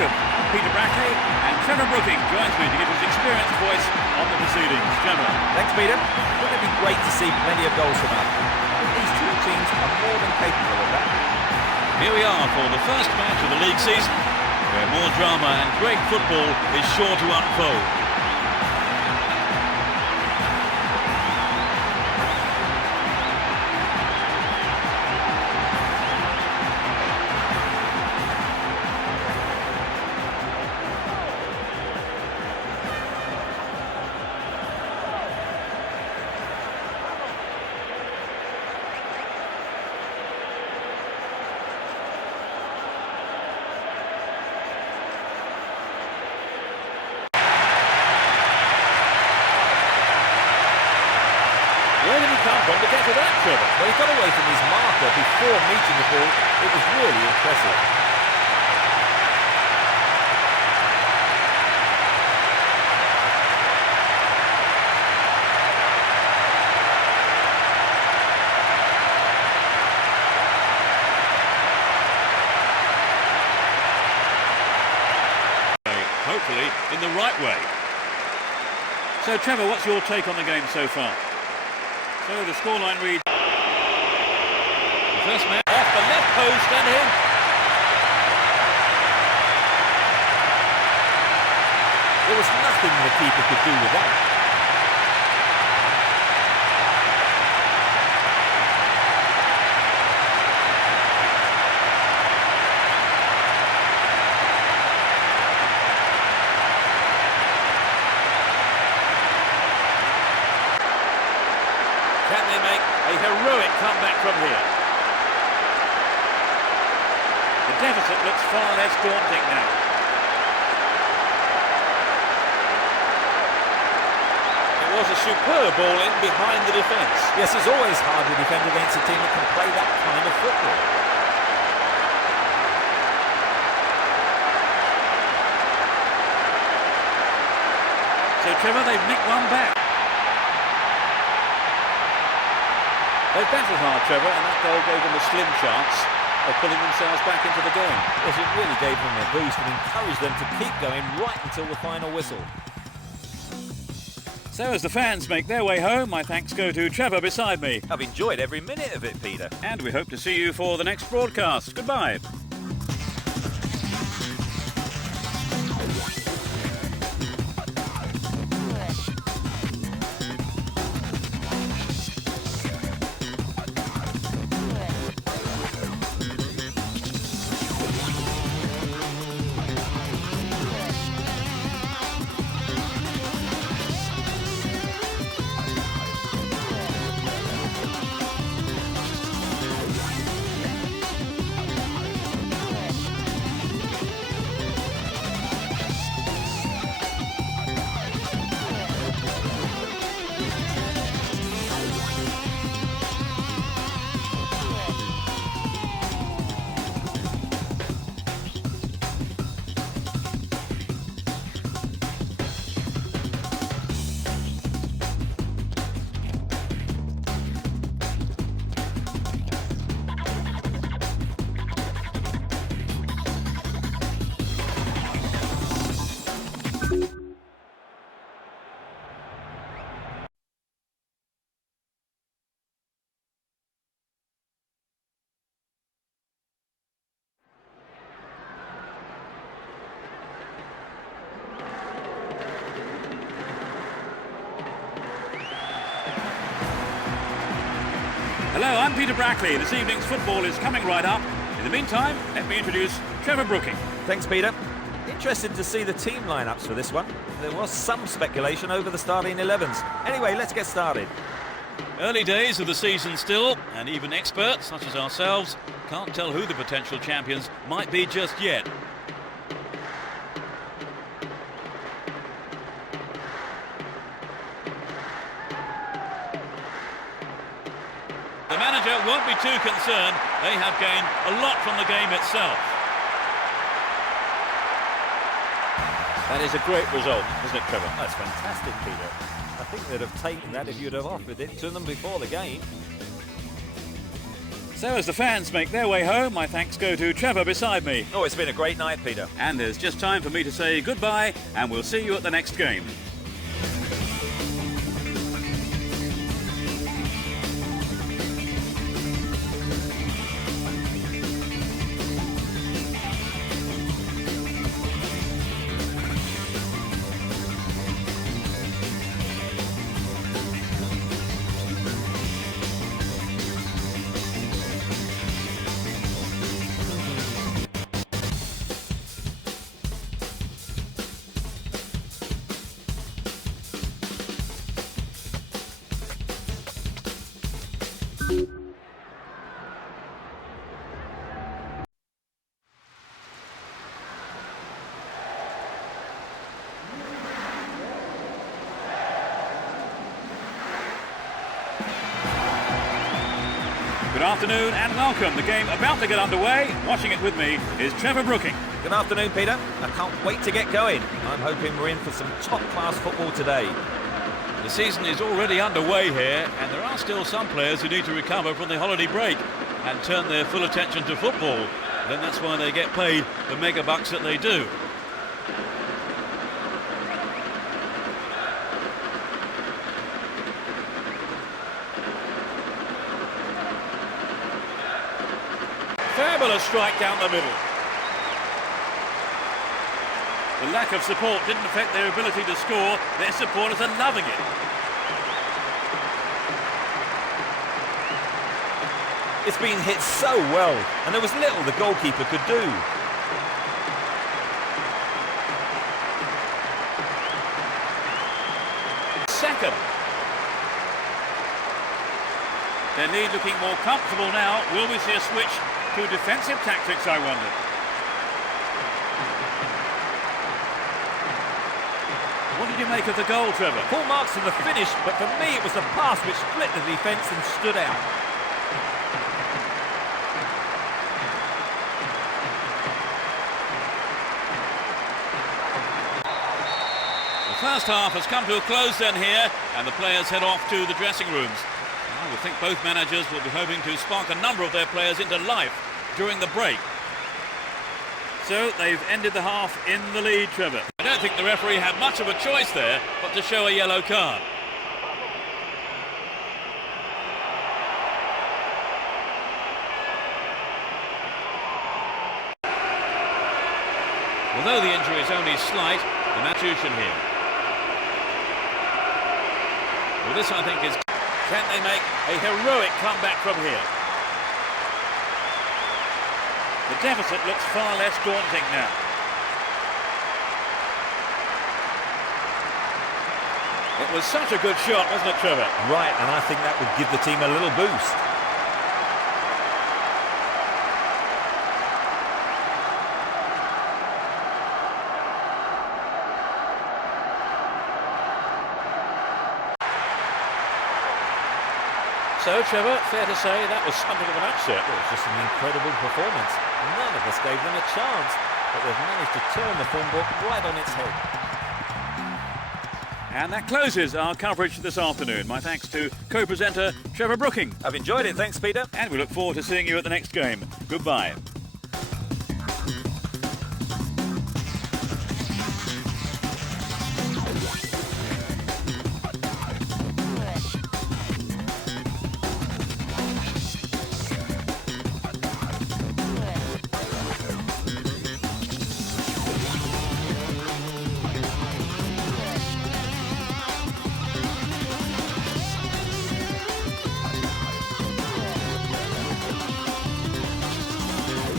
welcome. Peter Brackley and Trevor Brooking joins me to give his experienced voice on the proceedings. Trevor. Thanks, Peter. Wouldn't it be great to see plenty of goals from us? These two teams are more than capable of that. Here we are for the first match of the league season, where more drama and great football is sure to unfold. Where did he come from to get to that, Trevor? Well, he got away from his marker before meeting the ball. It was really impressive. Hopefully in the right way. So, Trevor, what's your take on the game so far? So the scoreline reads... The first man off the left post and in. There was nothing the keeper could do with that. Can they make a heroic comeback from here? The deficit looks far less daunting now. It was a superb ball in behind the defence. Yes, it's always hard to defend against a team that can play that kind of football. So, Trevor, they've nicked one back. They battled hard, Trevor, and that goal gave them a slim chance of pulling themselves back into the game. Yes, it really gave them a boost and encouraged them to keep going right until the final whistle. So as the fans make their way home, my thanks go to Trevor beside me. I've enjoyed every minute of it, Peter. And we hope to see you for the next broadcast. Goodbye. Hello, I'm Peter Brackley. This evening's football is coming right up. In the meantime, let me introduce Trevor Brooking. Thanks, Peter. Interested to see the team lineups for this one. There was some speculation over the starting 11s. Anyway, let's get started. Early days of the season still, and even experts such as ourselves can't tell who the potential champions might be just yet. The manager won't be too concerned. They have gained a lot from the game itself. That is a great result, isn't it, Trevor? That's fantastic, Peter. I think they'd have taken that if you'd have offered it to them before the game. So as the fans make their way home, my thanks go to Trevor beside me. Oh, it's been a great night, Peter. And there's just time for me to say goodbye, and we'll see you at the next game. Good afternoon and welcome. The game about to get underway. Watching it with me is Trevor Brooking. Good afternoon, Peter. I can't wait to get going. I'm hoping we're in for some top-class football today. The season is already underway here, and there are still some players who need to recover from the holiday break and turn their full attention to football. Then that's why they get paid the mega bucks that they do. Fabulous strike down the middle. The lack of support didn't affect their ability to score. Their supporters are loving it. It's been hit so well, and there was little the goalkeeper could do. Second. Their lead looking more comfortable now. Will we see a switch to defensive tactics, I wonder? What did you make of the goal, Trevor? Full marks to the finish, but for me it was the pass which split the defence and stood out. The first half has come to a close then here, and the players head off to the dressing rooms. I would think both managers will be hoping to spark a number of their players into life during the break. So they've ended the half in the lead, Trevor. I don't think the referee had much of a choice there, but to show a yellow card. Although the injury is only slight, the Matution here. Well, this I think is... Can they make a heroic comeback from here? The deficit looks far less daunting now. It was such a good shot, wasn't it, Trevor? Right, and I think that would give the team a little boost. So, Trevor, fair to say that was something of an upset. It was just an incredible performance. None of us gave them a chance, but they've managed to turn the form book right on its head. And that closes our coverage this afternoon. My thanks to co-presenter Trevor Brooking. I've enjoyed it, thanks, Peter. And we look forward to seeing you at the next game. Goodbye.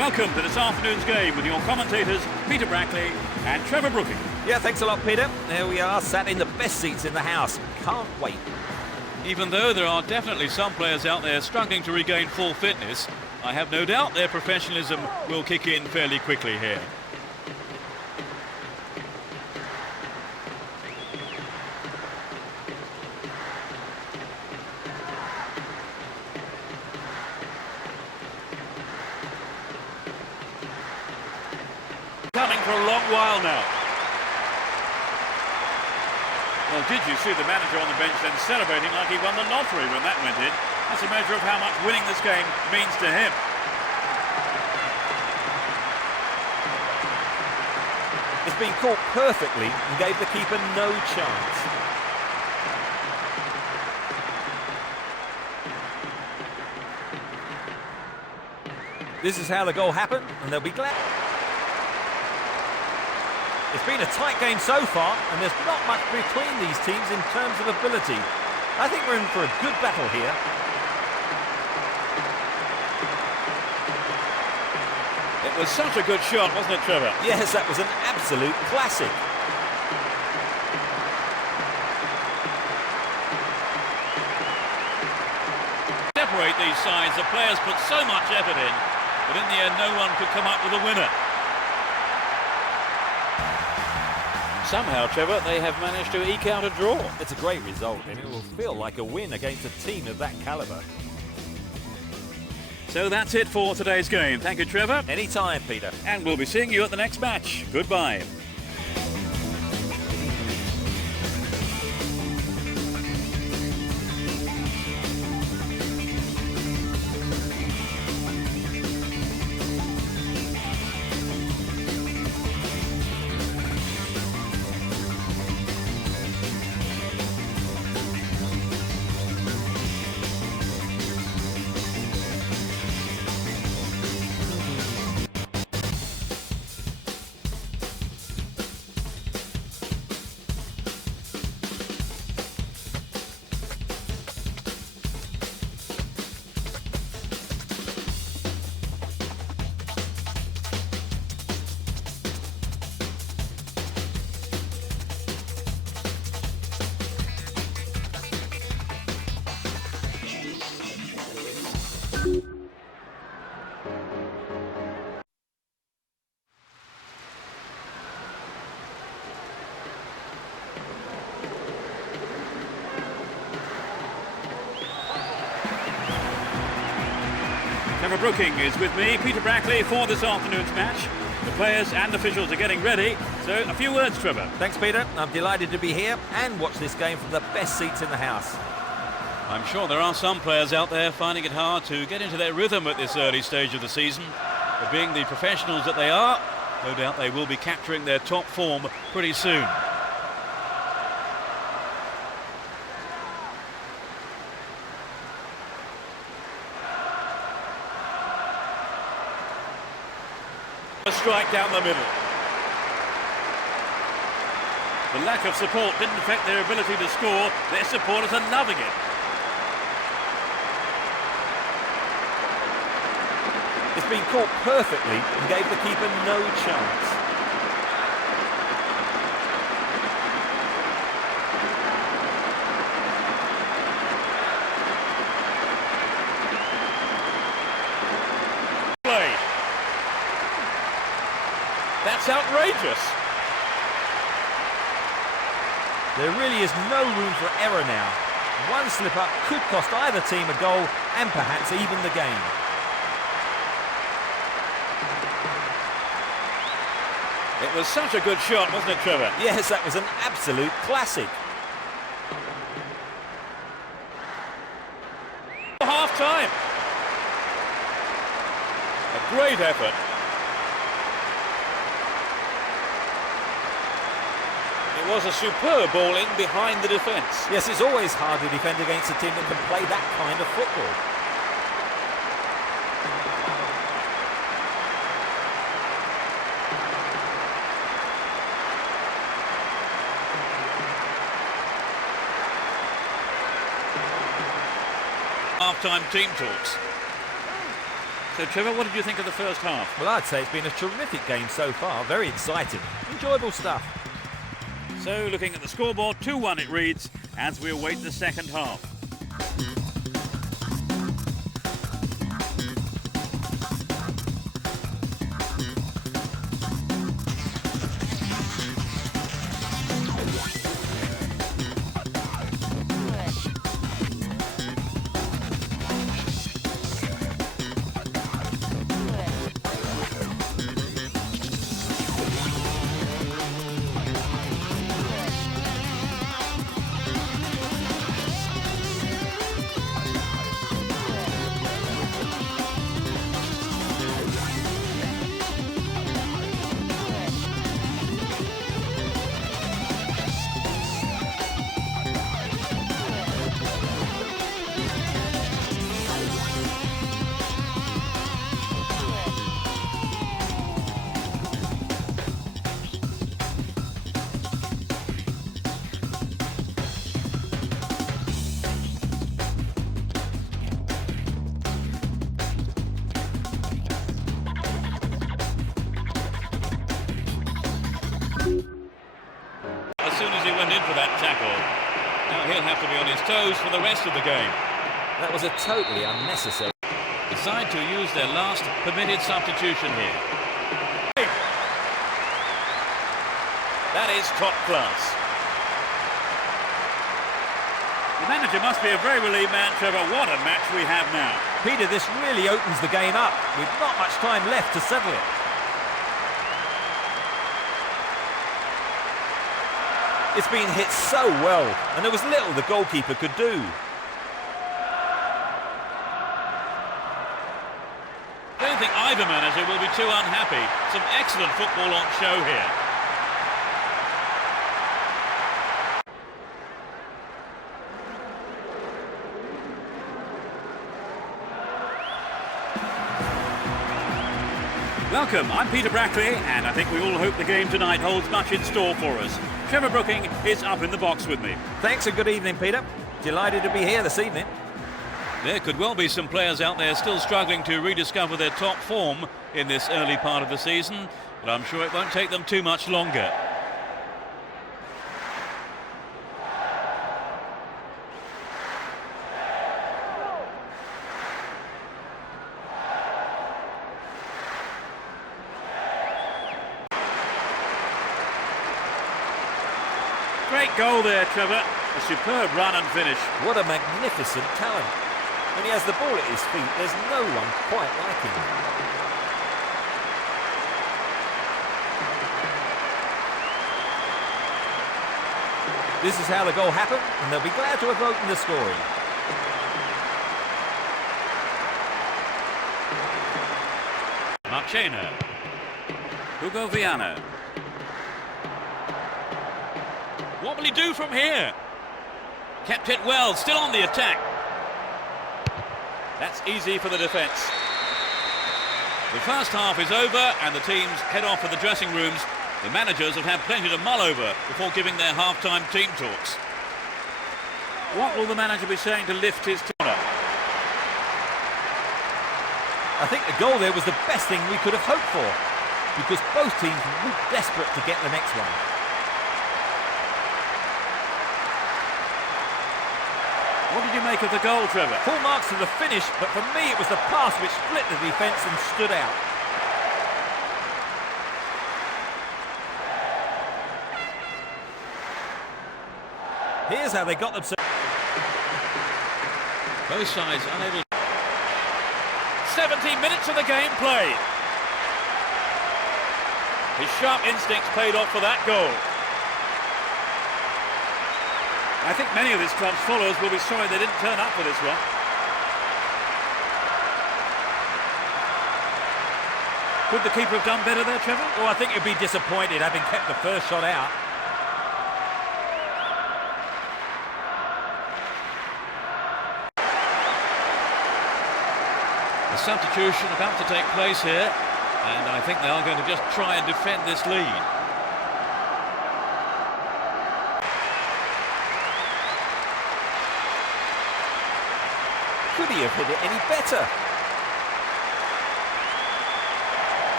Welcome to this afternoon's game with your commentators Peter Brackley and Trevor Brooking. Yeah, thanks a lot, Peter. There we are, sat in the best seats in the house. Can't wait. Even though there are definitely some players out there struggling to regain full fitness, I have no doubt their professionalism will kick in fairly quickly here. Coming for a long while now. Well, did you see the manager on the bench then celebrating like he won the lottery when that went in? That's a measure of how much winning this game means to him. It's been caught perfectly and gave the keeper no chance. This is how the goal happened, and they'll be glad. It's been a tight game so far, and there's not much between these teams in terms of ability. I think we're in for a good battle here. It was such a good shot, wasn't it, Trevor? Yes, that was an absolute classic. Separate these sides, the players put so much effort in, but in the end no one could come up with a winner. Somehow, Trevor, they have managed to eke out a draw. It's a great result, and it will feel like a win against a team of that calibre. So that's it for today's game. Thank you, Trevor. Anytime, Peter. And we'll be seeing you at the next match. Goodbye. Trevor Brooking is with me, Peter Brackley, for this afternoon's match. The players and officials are getting ready, so a few words, Trevor. Thanks, Peter. I'm delighted to be here and watch this game from the best seats in the house. I'm sure there are some players out there finding it hard to get into their rhythm at this early stage of the season. But being the professionals that they are, no doubt they will be capturing their top form pretty soon. A strike down the middle. The lack of support didn't affect their ability to score. Their supporters are loving it. It's been caught perfectly and gave the keeper no chance. That's outrageous. There really is no room for error now. One slip-up could cost either team a goal and perhaps even the game. It was such a good shot, wasn't it, Trevor? Yes, that was an absolute classic. Half-time. A great effort. It was a superb ball in behind the defence. Yes, it's always hard to defend against a team that can play that kind of football. Half-time team talks. So, Trevor, what did you think of the first half? Well, I'd say it's been a terrific game so far. Very exciting. Enjoyable stuff. So, looking at the scoreboard, 2-1 it reads, as we await the second half. As soon as he went in for that tackle, now he'll have to be on his toes for the rest of the game. That was a totally unnecessary. Decide to use their last permitted substitution here. That is top class. The manager must be a very relieved man, Trevor. What a match we have now. Peter, this really opens the game up with not much time left to settle it. It's been hit so well, and there was little the goalkeeper could do. I don't think either manager will be too unhappy. Some excellent football on show here. Welcome, I'm Peter Brackley, and I think we all hope the game tonight holds much in store for us. Trevor Brooking is up in the box with me. Thanks and good evening, Peter. Delighted to be here this evening. There could well be some players out there still struggling to rediscover their top form in this early part of the season, but I'm sure it won't take them too much longer. Great goal there, Trevor. A superb run and finish. What a magnificent talent. When he has the ball at his feet, there's no one quite like him. This is how the goal happened, and they'll be glad to have opened the scoring. Marchena. Hugo Viana. What will he do from here? Kept it well, still on the attack. That's easy for the defence. The first half is over and the teams head off to the dressing rooms. The managers have had plenty to mull over before giving their half-time team talks. What will the manager be saying to lift his corner? I think the goal there was the best thing we could have hoped for, because both teams were desperate to get the next one. What did you make of the goal, Trevor? Full marks to the finish, but for me it was the pass which split the defence and stood out. Here's how they got themselves. Both sides unable. 70 minutes of the game played. His sharp instincts paid off for that goal. I think many of this club's followers will be sorry they didn't turn up for this one. Could the keeper have done better there, Trevor? Oh, I think he'd be disappointed having kept the first shot out. A substitution about to take place here, and I think they are going to just try and defend this lead. Could he have hit it any better?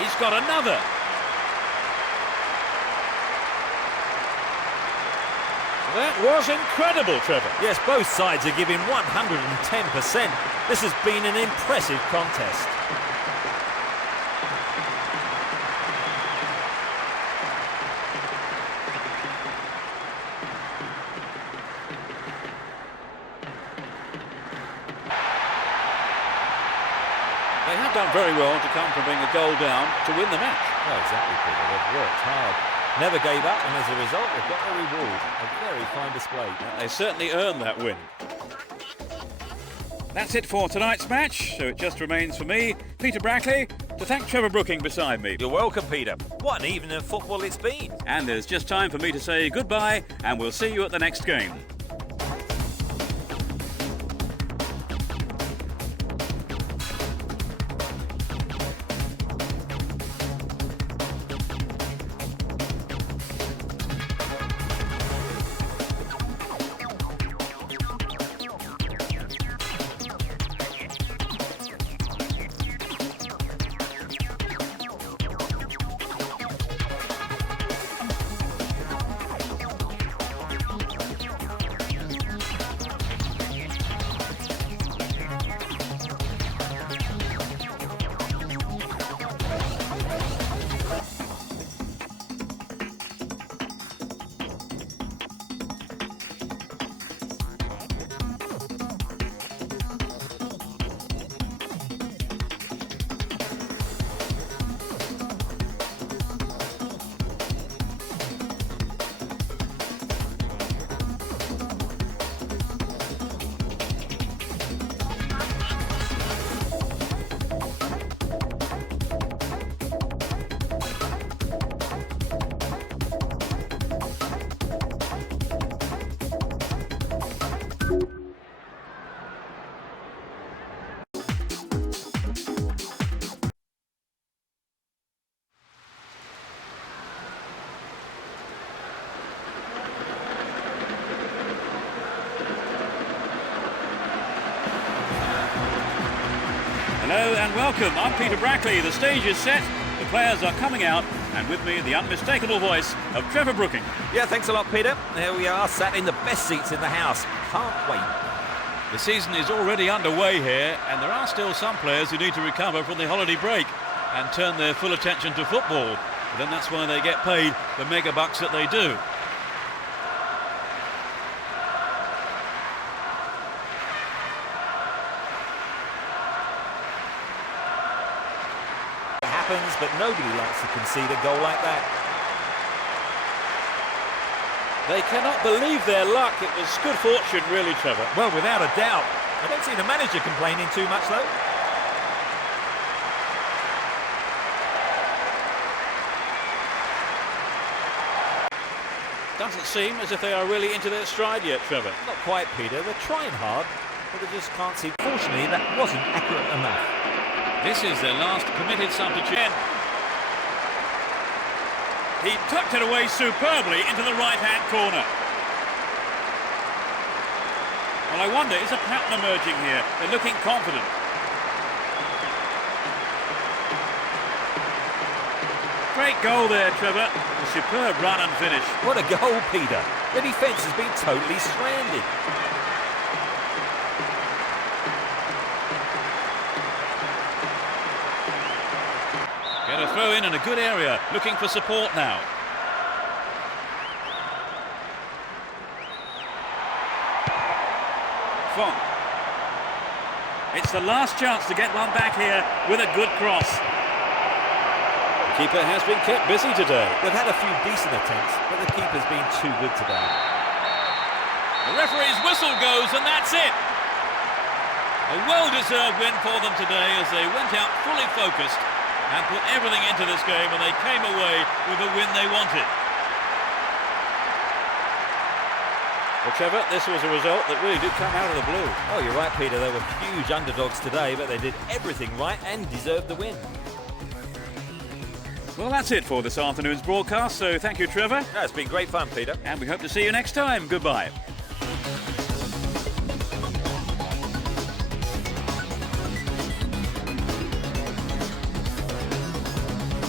He's got another. That was incredible, Trevor. Yes, both sides are giving 110%. This has been an impressive contest. They have done very well to come from being a goal down to win the match. Oh, exactly, Peter. They've worked hard. Never gave up, and as a result, they've got their reward. A very fine display. They certainly earned that win. That's it for tonight's match, so it just remains for me, Peter Brackley, to thank Trevor Brooking beside me. You're welcome, Peter. What an evening of football it's been. And there's just time for me to say goodbye, and we'll see you at the next game. Hello and welcome, I'm Peter Brackley. The stage is set, the players are coming out, and with me the unmistakable voice of Trevor Brooking. Yeah, thanks a lot, Peter. There we are, sat in the best seats in the house. Can't wait. The season is already underway here, and there are still some players who need to recover from the holiday break and turn their full attention to football. But then that's why they get paid the mega bucks that they do. But nobody likes to concede a goal like that. They cannot believe their luck. It was good fortune, really, Trevor. Well, without a doubt. I don't see the manager complaining too much, though. Doesn't seem as if they are really into their stride yet, Trevor. Not quite, Peter. They're trying hard, but they just can't see. Fortunately, that wasn't accurate enough. This is their last committed substitute. He tucked it away superbly into the right-hand corner. Well, I wonder, is a pattern emerging here? They're looking confident. Great goal there, Trevor. A superb run and finish. What a goal, Peter. The defence has been totally stranded. Get a throw in a good area, looking for support now. Fong. It's the last chance to get one back here with a good cross. The keeper has been kept busy today. They've had a few decent attempts, but the keeper's been too good today. The referee's whistle goes, and that's it. A well-deserved win for them today as they went out fully focused and put everything into this game, and they came away with the win they wanted. Well, Trevor, this was a result that really did come out of the blue. Oh, you're right, Peter. They were huge underdogs today, but they did everything right and deserved the win. Well, that's it for this afternoon's broadcast, so thank you, Trevor. No, it's been great fun, Peter. And we hope to see you next time. Goodbye.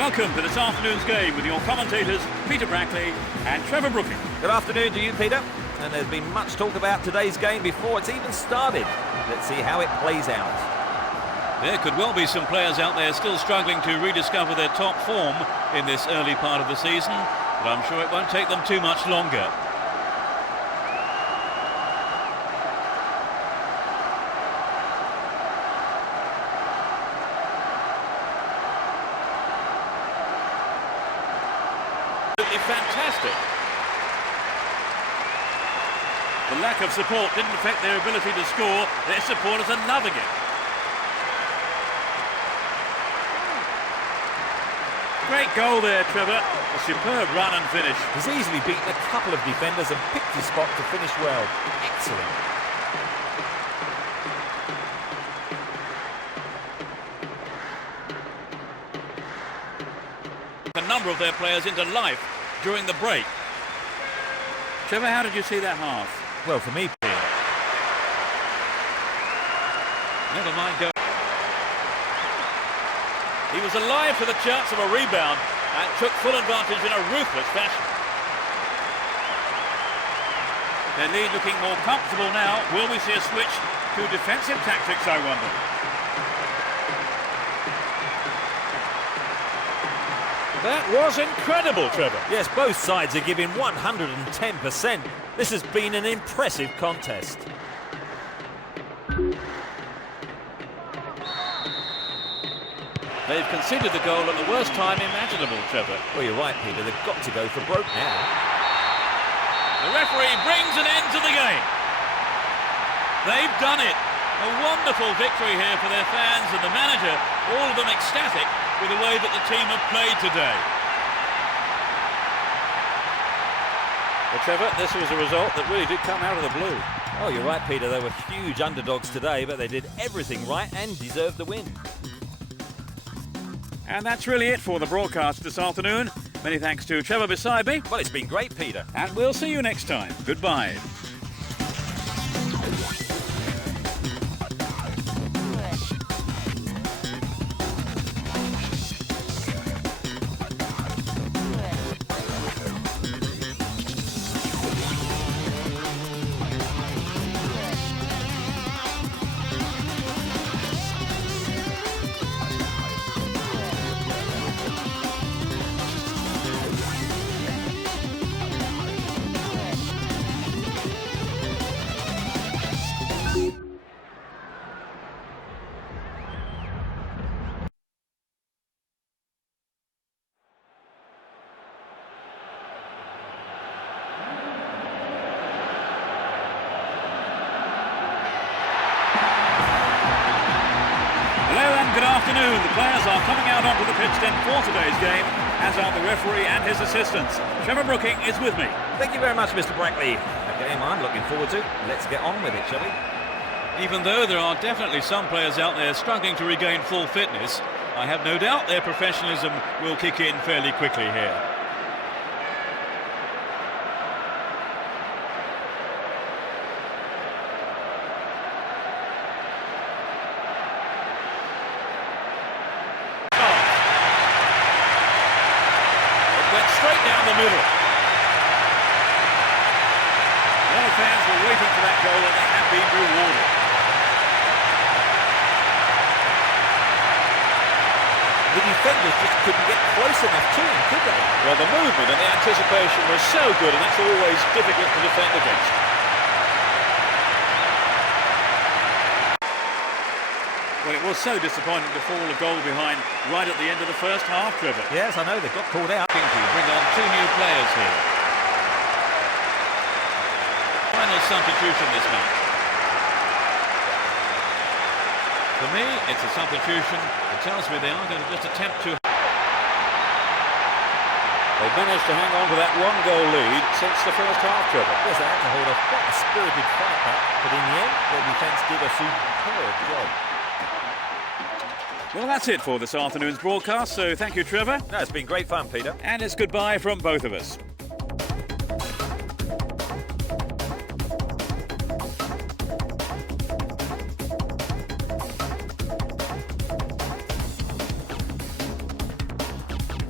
Welcome to this afternoon's game with your commentators Peter Brackley and Trevor Brooking. Good afternoon to you, Peter. And there's been much talk about today's game before it's even started. Let's see how it plays out. There could well be some players out there still struggling to rediscover their top form in this early part of the season, but I'm sure it won't take them too much longer. Fantastic. The lack of support didn't affect their ability to score. Their supporters are loving it. Great goal there, Trevor. A superb run and finish. He's easily beaten a couple of defenders and picked his spot to finish well. Excellent. A number of their players into life during the break. Trevor, how did you see that half? Well, for me, never mind go. He was alive to the chance of a rebound and took full advantage in a ruthless fashion. Their lead looking more comfortable now. Will we see a switch to defensive tactics, I wonder? That was incredible, Trevor. yes, both sides are giving 110%. This has been an impressive contest. They've conceded the goal at the worst time imaginable, Trevor. Well, you're right, Peter. They've got to go for broke now. The referee brings an end to the game. They've done it. A wonderful victory here for their fans and the manager, all of them ecstatic with the way that the team have played today. Well, Trevor, this was a result that really did come out of the blue. Oh, you're right, Peter. They were huge underdogs today, but they did everything right and deserved the win. And that's really it for the broadcast this afternoon. Many thanks to Trevor beside me. Well, it's been great, Peter. And we'll see you next time. Goodbye. Good afternoon. The players are coming out onto the pitch then for today's game, as are the referee and his assistants. Trevor Brooking is with me. Thank you very much, Mr. Brackley. A game I'm looking forward to. Let's get on with it, shall we? Even though there are definitely some players out there struggling to regain full fitness, I have no doubt their professionalism will kick in fairly quickly here. Straight down the middle. A lot of fans were waiting for that goal and they have been rewarded. The defenders just couldn't get close enough to him, could they? Well, the movement and the anticipation was so good, and that's always difficult to defend against. Well, it was so disappointing to fall a goal behind right at the end of the first half, Trevor. Yes, I know, they've got called out. Bring on two new players here. Final substitution this match. For me, it's a substitution that tells me they are going to just attempt to... They've managed to hang on to that one-goal lead since the first half, Trevor. Yes, they had to hold off quite a spirited fight back, but in the end, their defence did a superb job. Well, that's it for this afternoon's broadcast, so thank you, Trevor. No, it's been great fun, Peter. And it's goodbye from both of us.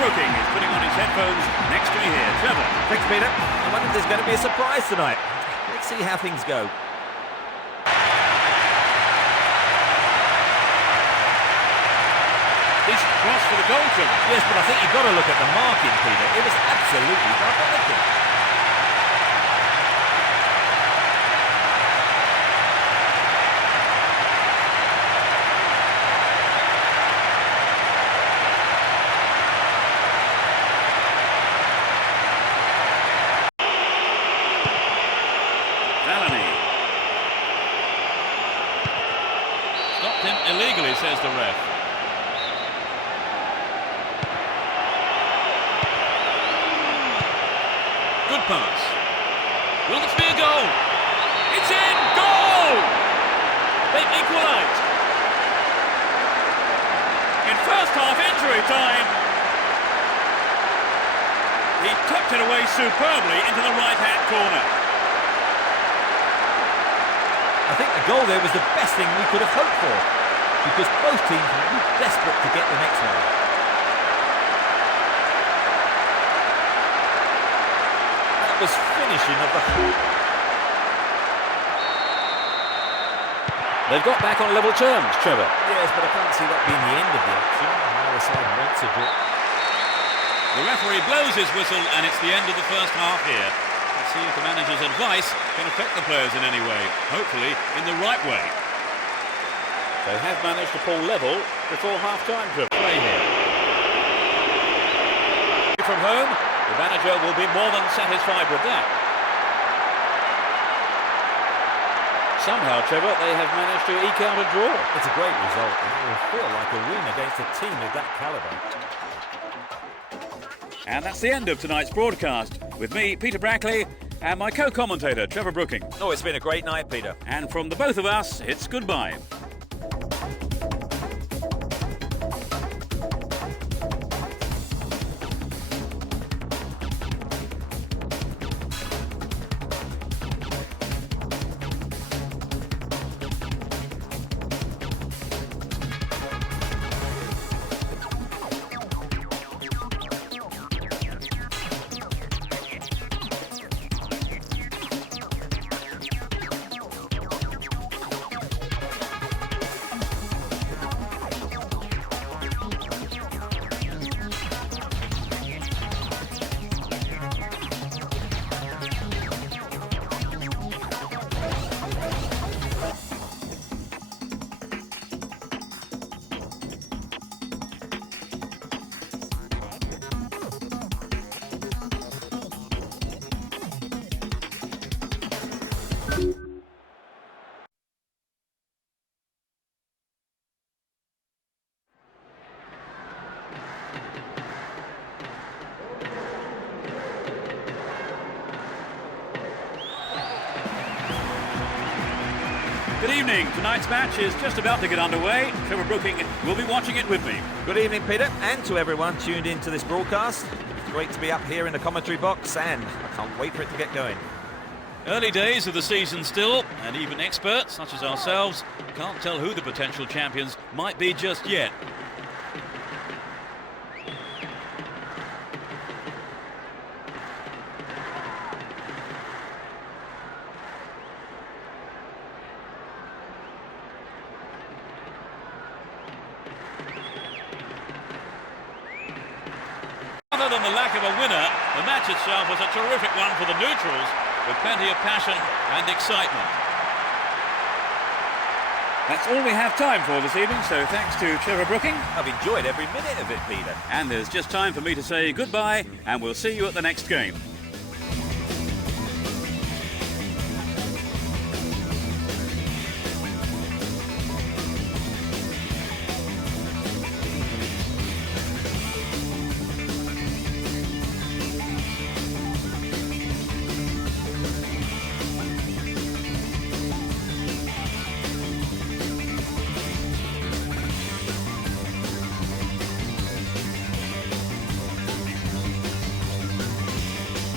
Brooking is putting on his headphones next to me here. Trevor. Thanks, Peter. I wonder if there's going to be a surprise tonight. Let's see how things go. Decent cross for the goal, Trevor. Yes, but I think you've got to look at the marking, Peter. It was absolutely diabolical. Stopped him illegally, says the ref. Good pass. Will this be a goal? It's in! Goal! They've equalised. In first half injury time, he tucked it away superbly into the right-hand corner. I think the goal there was the best thing we could have hoped for, because both teams were desperate to get the next one. That was finishing of the... They've got back on level terms, Trevor. Yes, but I can't see that being the end of the action. Neither side wants a draw. The referee blows his whistle and it's the end of the first half here. Let's see if the manager's advice can affect the players in any way. Hopefully in the right way. They have managed to pull level before half-time. Play here. From home, the manager will be more than satisfied with that. Somehow, Trevor, they have managed to eke out a draw. It's a great result. It will feel like a win against a team of that calibre. And that's the end of tonight's broadcast. With me, Peter Brackley, and my co-commentator, Trevor Brooking. Oh, it's been a great night, Peter. And from the both of us, it's goodbye. Good evening. Tonight's match is just about to get underway. Trevor Brooking will be watching it with me. Good evening, Peter, and to everyone tuned into this broadcast. It's great to be up here in the commentary box, and I can't wait for it to get going. Early days of the season still, and even experts such as ourselves can't tell who the potential champions might be just yet. Other than the lack of a winner, the match itself was a terrific one for the neutrals, with plenty of passion and excitement. That's all we have time for this evening, so thanks to Trevor Brooking. I've enjoyed every minute of it, Peter. And there's just time for me to say goodbye, and we'll see you at the next game.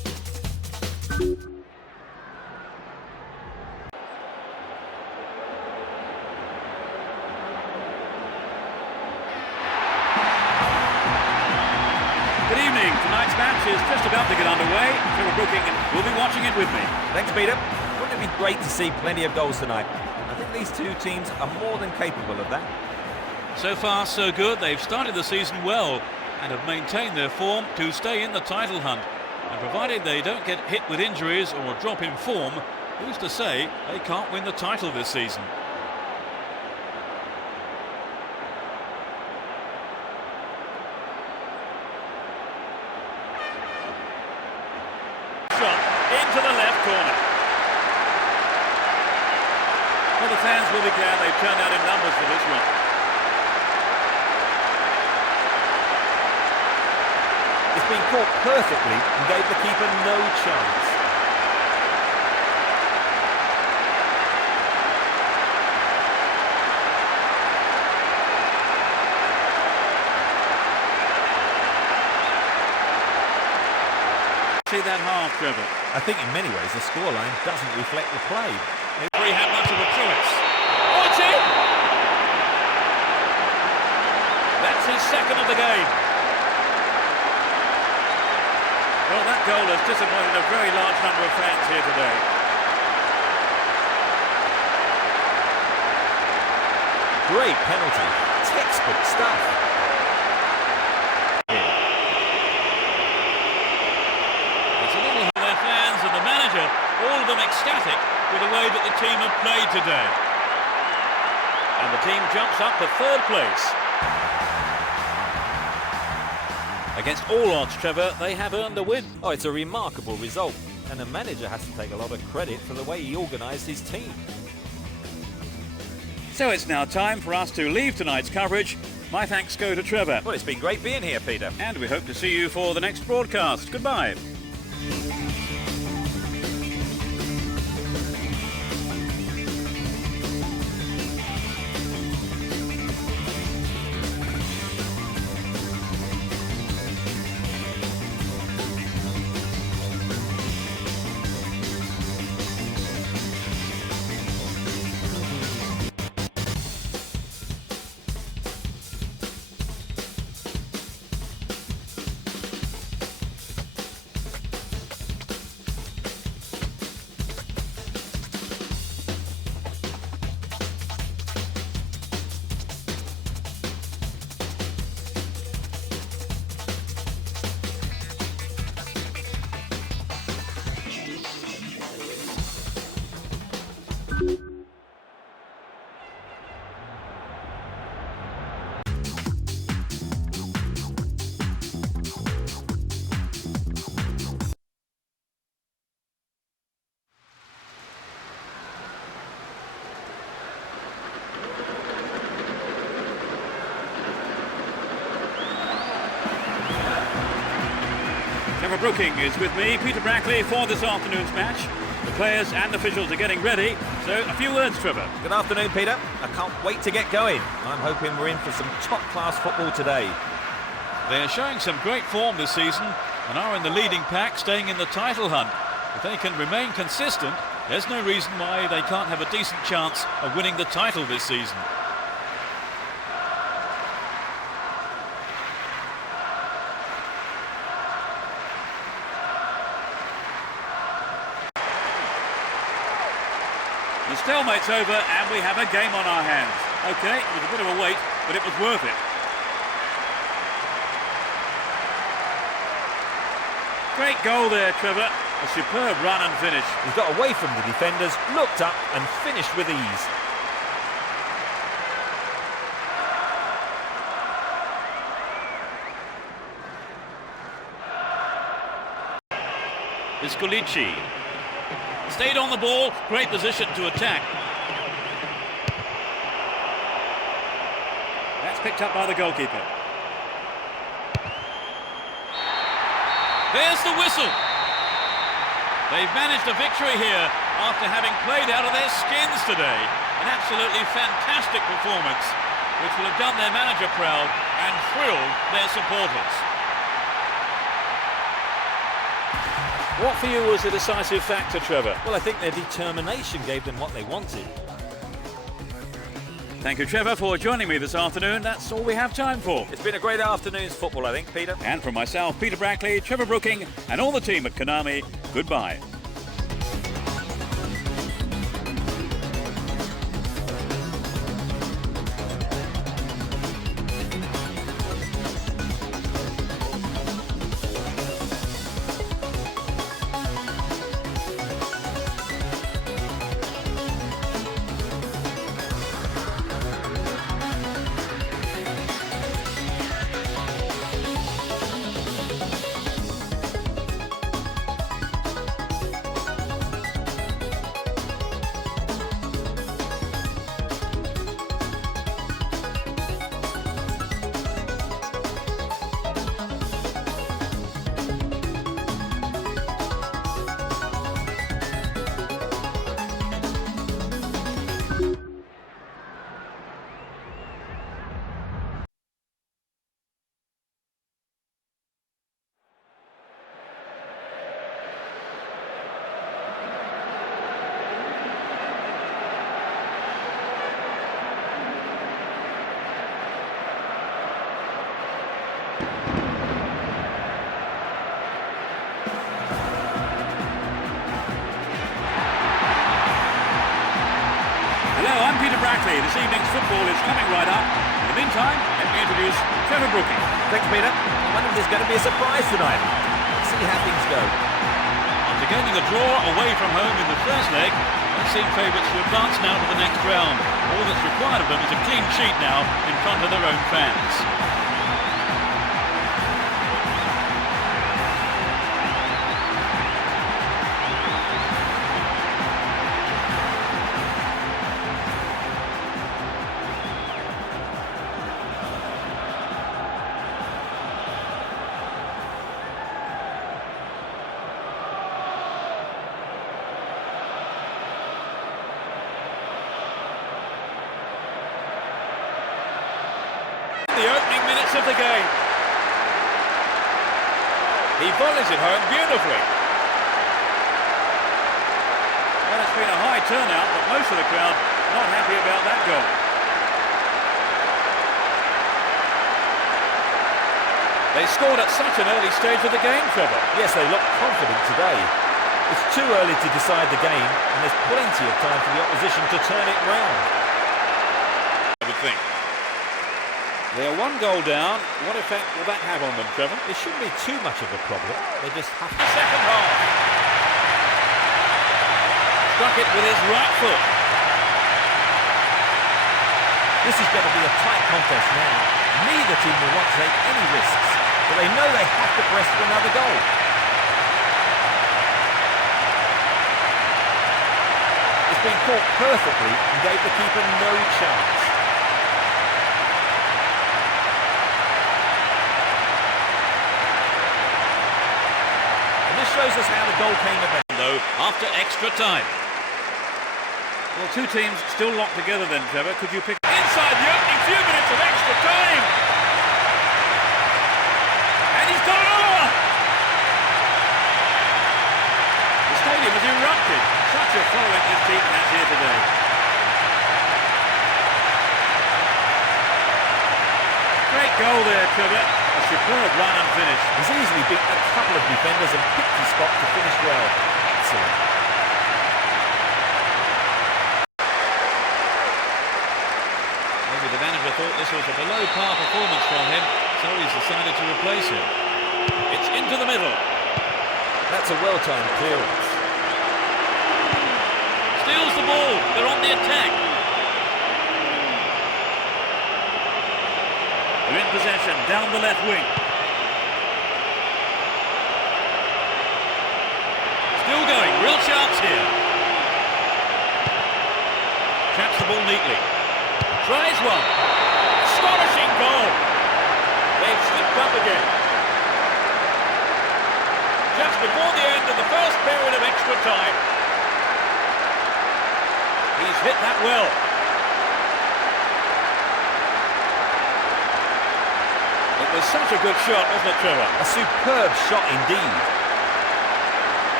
Good evening. Tonight's match is just about to get underway. Trevor Brooking will be watching it with me. Thanks, Peter. Wouldn't it be great to see plenty of goals tonight? I think these two teams are more than capable of that. So far, so good. They've started the season well and have maintained their form to stay in the title hunt. And provided they don't get hit with injuries or a drop in form, who's to say they can't win the title this season? Shot into the left corner. Well, the fans will be glad they've turned out in numbers for this one. It's been caught perfectly and gave the keeper no chance. See that half, Trevor? I think in many ways the scoreline doesn't reflect the play. He had much of a choice. Oh, it's in! That's his second of the game. Well, that goal has disappointed a very large number of fans here today. Great penalty. Textbook stuff. It's a little for their fans and the manager, all of them ecstatic with the way that the team have played today. And the team jumps up to third place. Against all odds, Trevor, they have earned the win. Oh, it's a remarkable result. And the manager has to take a lot of credit for the way he organised his team. So it's now time for us to leave tonight's coverage. My thanks go to Trevor. Well, it's been great being here, Peter. And we hope to see you for the next broadcast. Goodbye. Trevor Brooking is with me, Peter Brackley, for this afternoon's match. The players and officials are getting ready, so a few words, Trevor. Good afternoon, Peter. I can't wait to get going. I'm hoping we're in for some top-class football today. They're showing some great form this season and are in the leading pack, staying in the title hunt. If they can remain consistent, there's no reason why they can't have a decent chance of winning the title this season. The stalemate's over and we have a game on our hands. Okay, it was a bit of a wait, but it was worth it. Great goal there, Trevor. A superb run and finish. He's got away from the defenders, looked up and finished with ease. Piscolici stayed on the ball, great position to attack. That's picked up by the goalkeeper. There's the whistle. They've managed a victory here after having played out of their skins today. An absolutely fantastic performance, which will have done their manager proud and thrilled their supporters. What for you was the decisive factor, Trevor? Well, I think their determination gave them what they wanted. Thank you, Trevor, for joining me this afternoon. That's all we have time for. It's been a great afternoon's football, I think, Peter. And from myself, Peter Brackley, Trevor Brooking, and all the team at Konami, goodbye. This evening's football is coming right up. In the meantime, let me introduce Trevor Brooking. Thanks, Peter. I wonder if there's going to be a surprise tonight. Let's see how things go. After gaining a draw away from home in the first leg, they seem favourites to advance now to the next round. All that's required of them is a clean sheet now in front of their own fans. The opening minutes of the game. He volleys it home beautifully. Well, it's been a high turnout, but most of the crowd not happy about that goal. They scored at such an early stage of the game, Trevor. Yes, they look confident today. It's too early to decide the game, and there's plenty of time for the opposition to turn it round. I would think. They are one goal down. What effect will that have on them, Trevor? It shouldn't be too much of a problem. They just have to... The second half. Struck it with his right foot. This is going to be a tight contest now. Neither team will want to take any risks, but they know they have to press for another goal. It's been caught perfectly and gave the keeper no chance. Shows us how the goal came about, though, after extra time. Well, two teams still locked together then, Trevor. Could you pick... Inside the opening few minutes of extra time! And he's got it over! The stadium has erupted. Such a following this team has here today. Great goal there, Trevor. A superb run and finish. He's easily beaten a couple of defenders and picked his spot to finish well. Excellent. Maybe the manager thought this was a below-par performance from him, so he's decided to replace him. It's into the middle. That's a well-timed clearance. Steals the ball. They're on the attack. They're in possession, down the left wing. Still going, real chance here. Traps the ball neatly. Tries one. Astonishing goal. They've slipped up again. Just before the end of the first period of extra time. He's hit that well. It was such a good shot, wasn't it, Trevor? A superb shot indeed.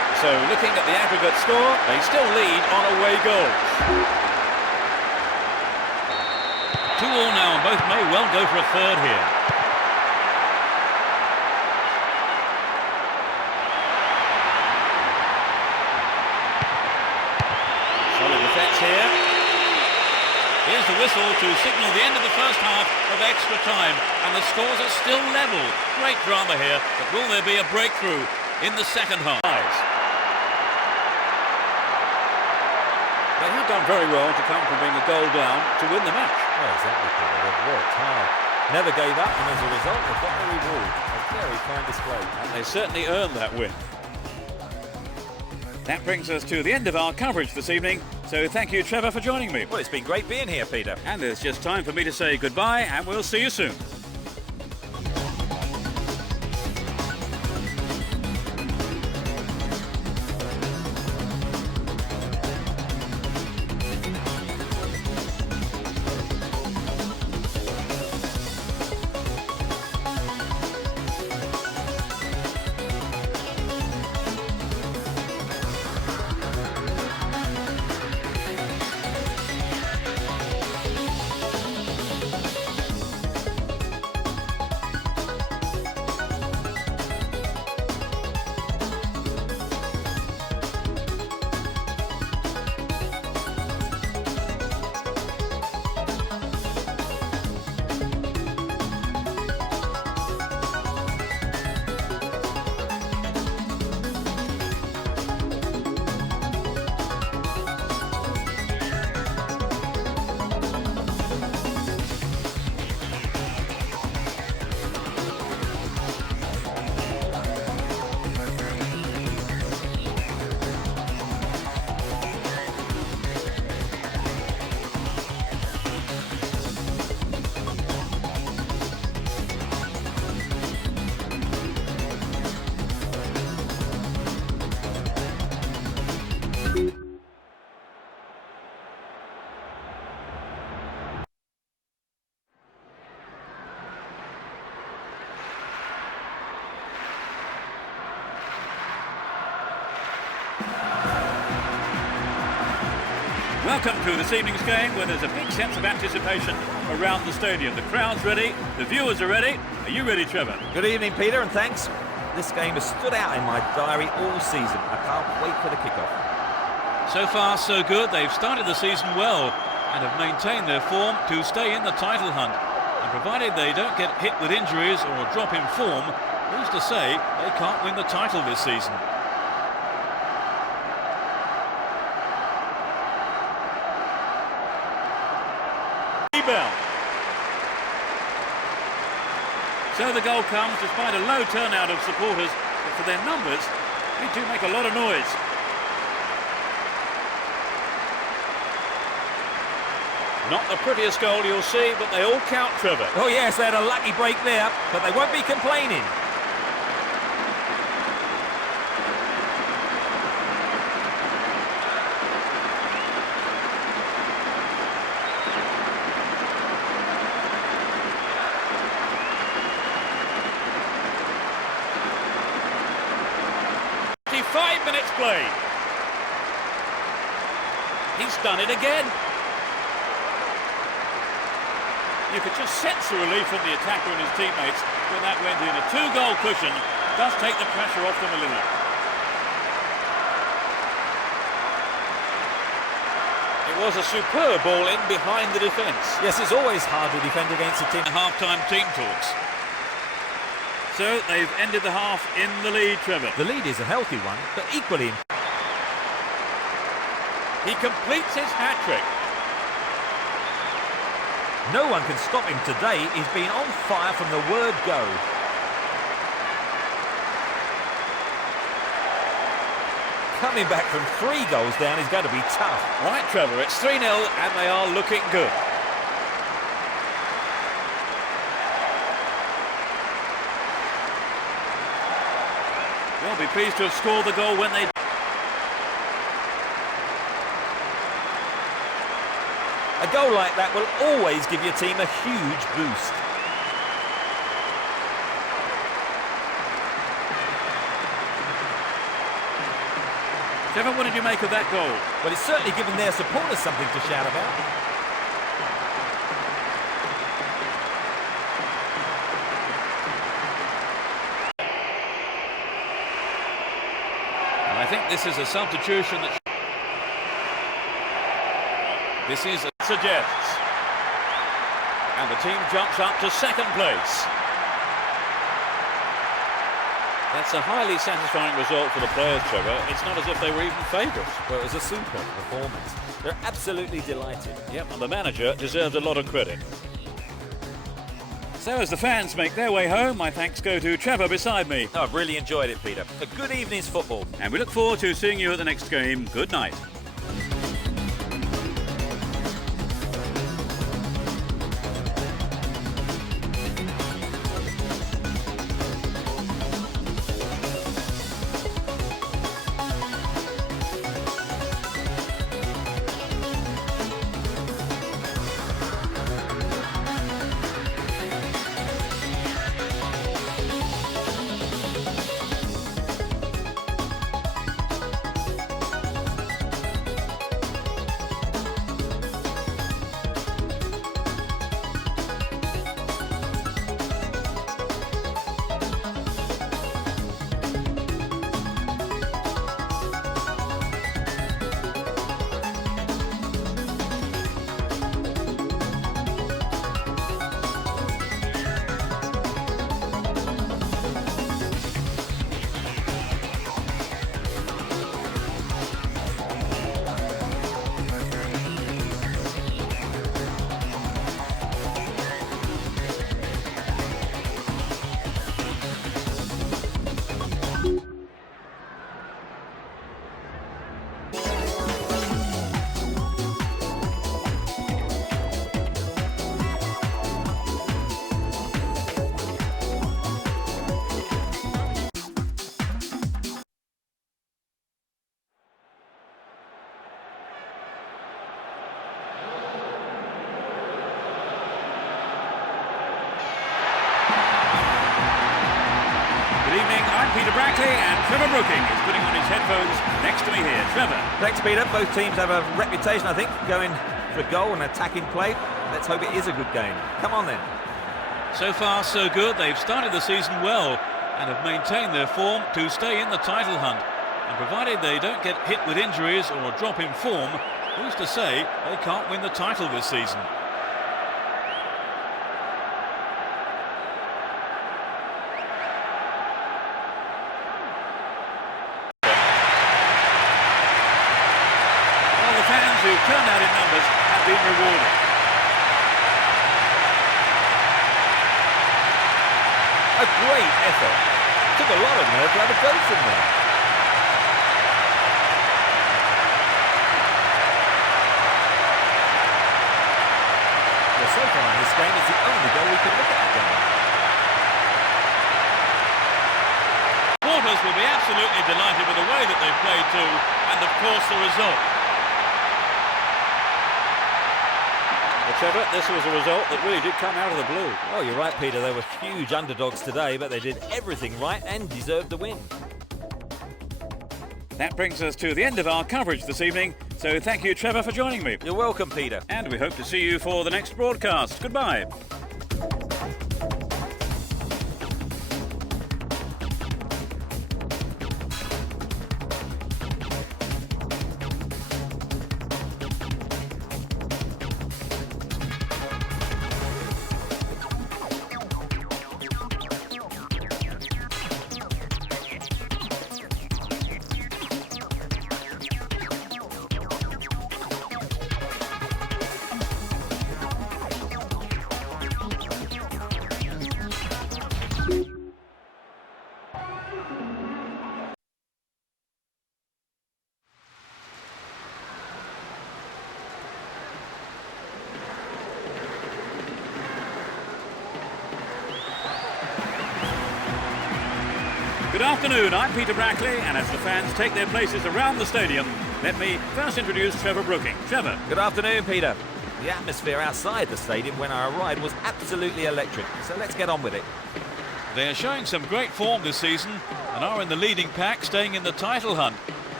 So looking at the aggregate score, they still lead on away goals. 2-2 now, and both may well go for a third here. Solid defence here. Here's the whistle to signal the end of the first half of extra time, and the scores are still level. Great drama here, but will there be a breakthrough in the second half? They have done very well to come from being a goal down to win the match. Well, exactly, Peter. They've worked hard, never gave up, and as a result, they've got the reward. A very fine display. And they certainly earned that win. That brings us to the end of our coverage this evening. So thank you, Trevor, for joining me. Well, it's been great being here, Peter. And it's just time for me to say goodbye, and we'll see you soon. Welcome to this evening's game, where there's a big sense of anticipation around the stadium. The crowd's ready, the viewers are ready. Are you ready, Trevor? Good evening, Peter, and thanks. This game has stood out in my diary all season. I can't wait for the kickoff. So far, so good. They've started the season well and have maintained their form to stay in the title hunt. And provided they don't get hit with injuries or a drop in form, who's to say they can't win the title this season? So the goal comes despite a low turnout of supporters, but for their numbers, they do make a lot of noise. Not the prettiest goal you'll see, but they all count, Trevor. Oh yes, they had a lucky break there, but they won't be complaining. Minutes played. He's done it again. You could just sense the relief from the attacker and his teammates when that went in. A two-goal cushion does take the pressure off them a little. It was a superb ball in behind the defence. Yes, it's always hard to defend against a team. Half-time team talks. So they've ended the half in the lead, Trevor. The lead is a healthy one, but equally... He completes his hat-trick. No one can stop him today. He's been on fire from the word go. Coming back from 3 goals down is going to be tough. Right, Trevor, it's 3-0 and they are looking good. They'll be pleased to have scored the goal when they... A goal like that will always give your team a huge boost. Trevor, what did you make of that goal? Well, it's certainly given their supporters something to shout about. And I think this is a substitution that... This is suggests. And the team jumps up to second place. That's a highly satisfying result for the players, Trevor. It's not as if they were even favourites. Well, it was a super performance. They're absolutely delighted. Yep, and the manager deserves a lot of credit. So as the fans make their way home, my thanks go to Trevor beside me. Oh, I've really enjoyed it, Peter. A good evening's football. And we look forward to seeing you at the next game. Good night. And Trevor Brooking is putting on his headphones next to me here. Trevor. Thanks, Peter. Both teams have a reputation, I think, going for a goal and attacking play. Let's hope it is a good game. Come on, then. So far, so good. They've started the season well and have maintained their form to stay in the title hunt. And provided they don't get hit with injuries or a drop in form, who's to say they can't win the title this season? Who turned out in numbers have been rewarded. A great effort. Took a lot of nerve to have a go from there. Well, so far in this game, it's the only goal we can look at again. Supporters will be absolutely delighted with the way that they've played too, and of course the result. Trevor, this was a result that really did come out of the blue. Oh, you're right, Peter. They were huge underdogs today, but they did everything right and deserved the win. That brings us to the end of our coverage this evening. So thank you, Trevor, for joining me. You're welcome, Peter. And we hope to see you for the next broadcast. Goodbye. Good afternoon, I'm Peter Brackley, and as the fans take their places around the stadium, let me first introduce Trevor Brooking. Trevor. Good afternoon, Peter. The atmosphere outside the stadium when I arrived was absolutely electric, so let's get on with it. They are showing some great form this season and are in the leading pack, staying in the title hunt.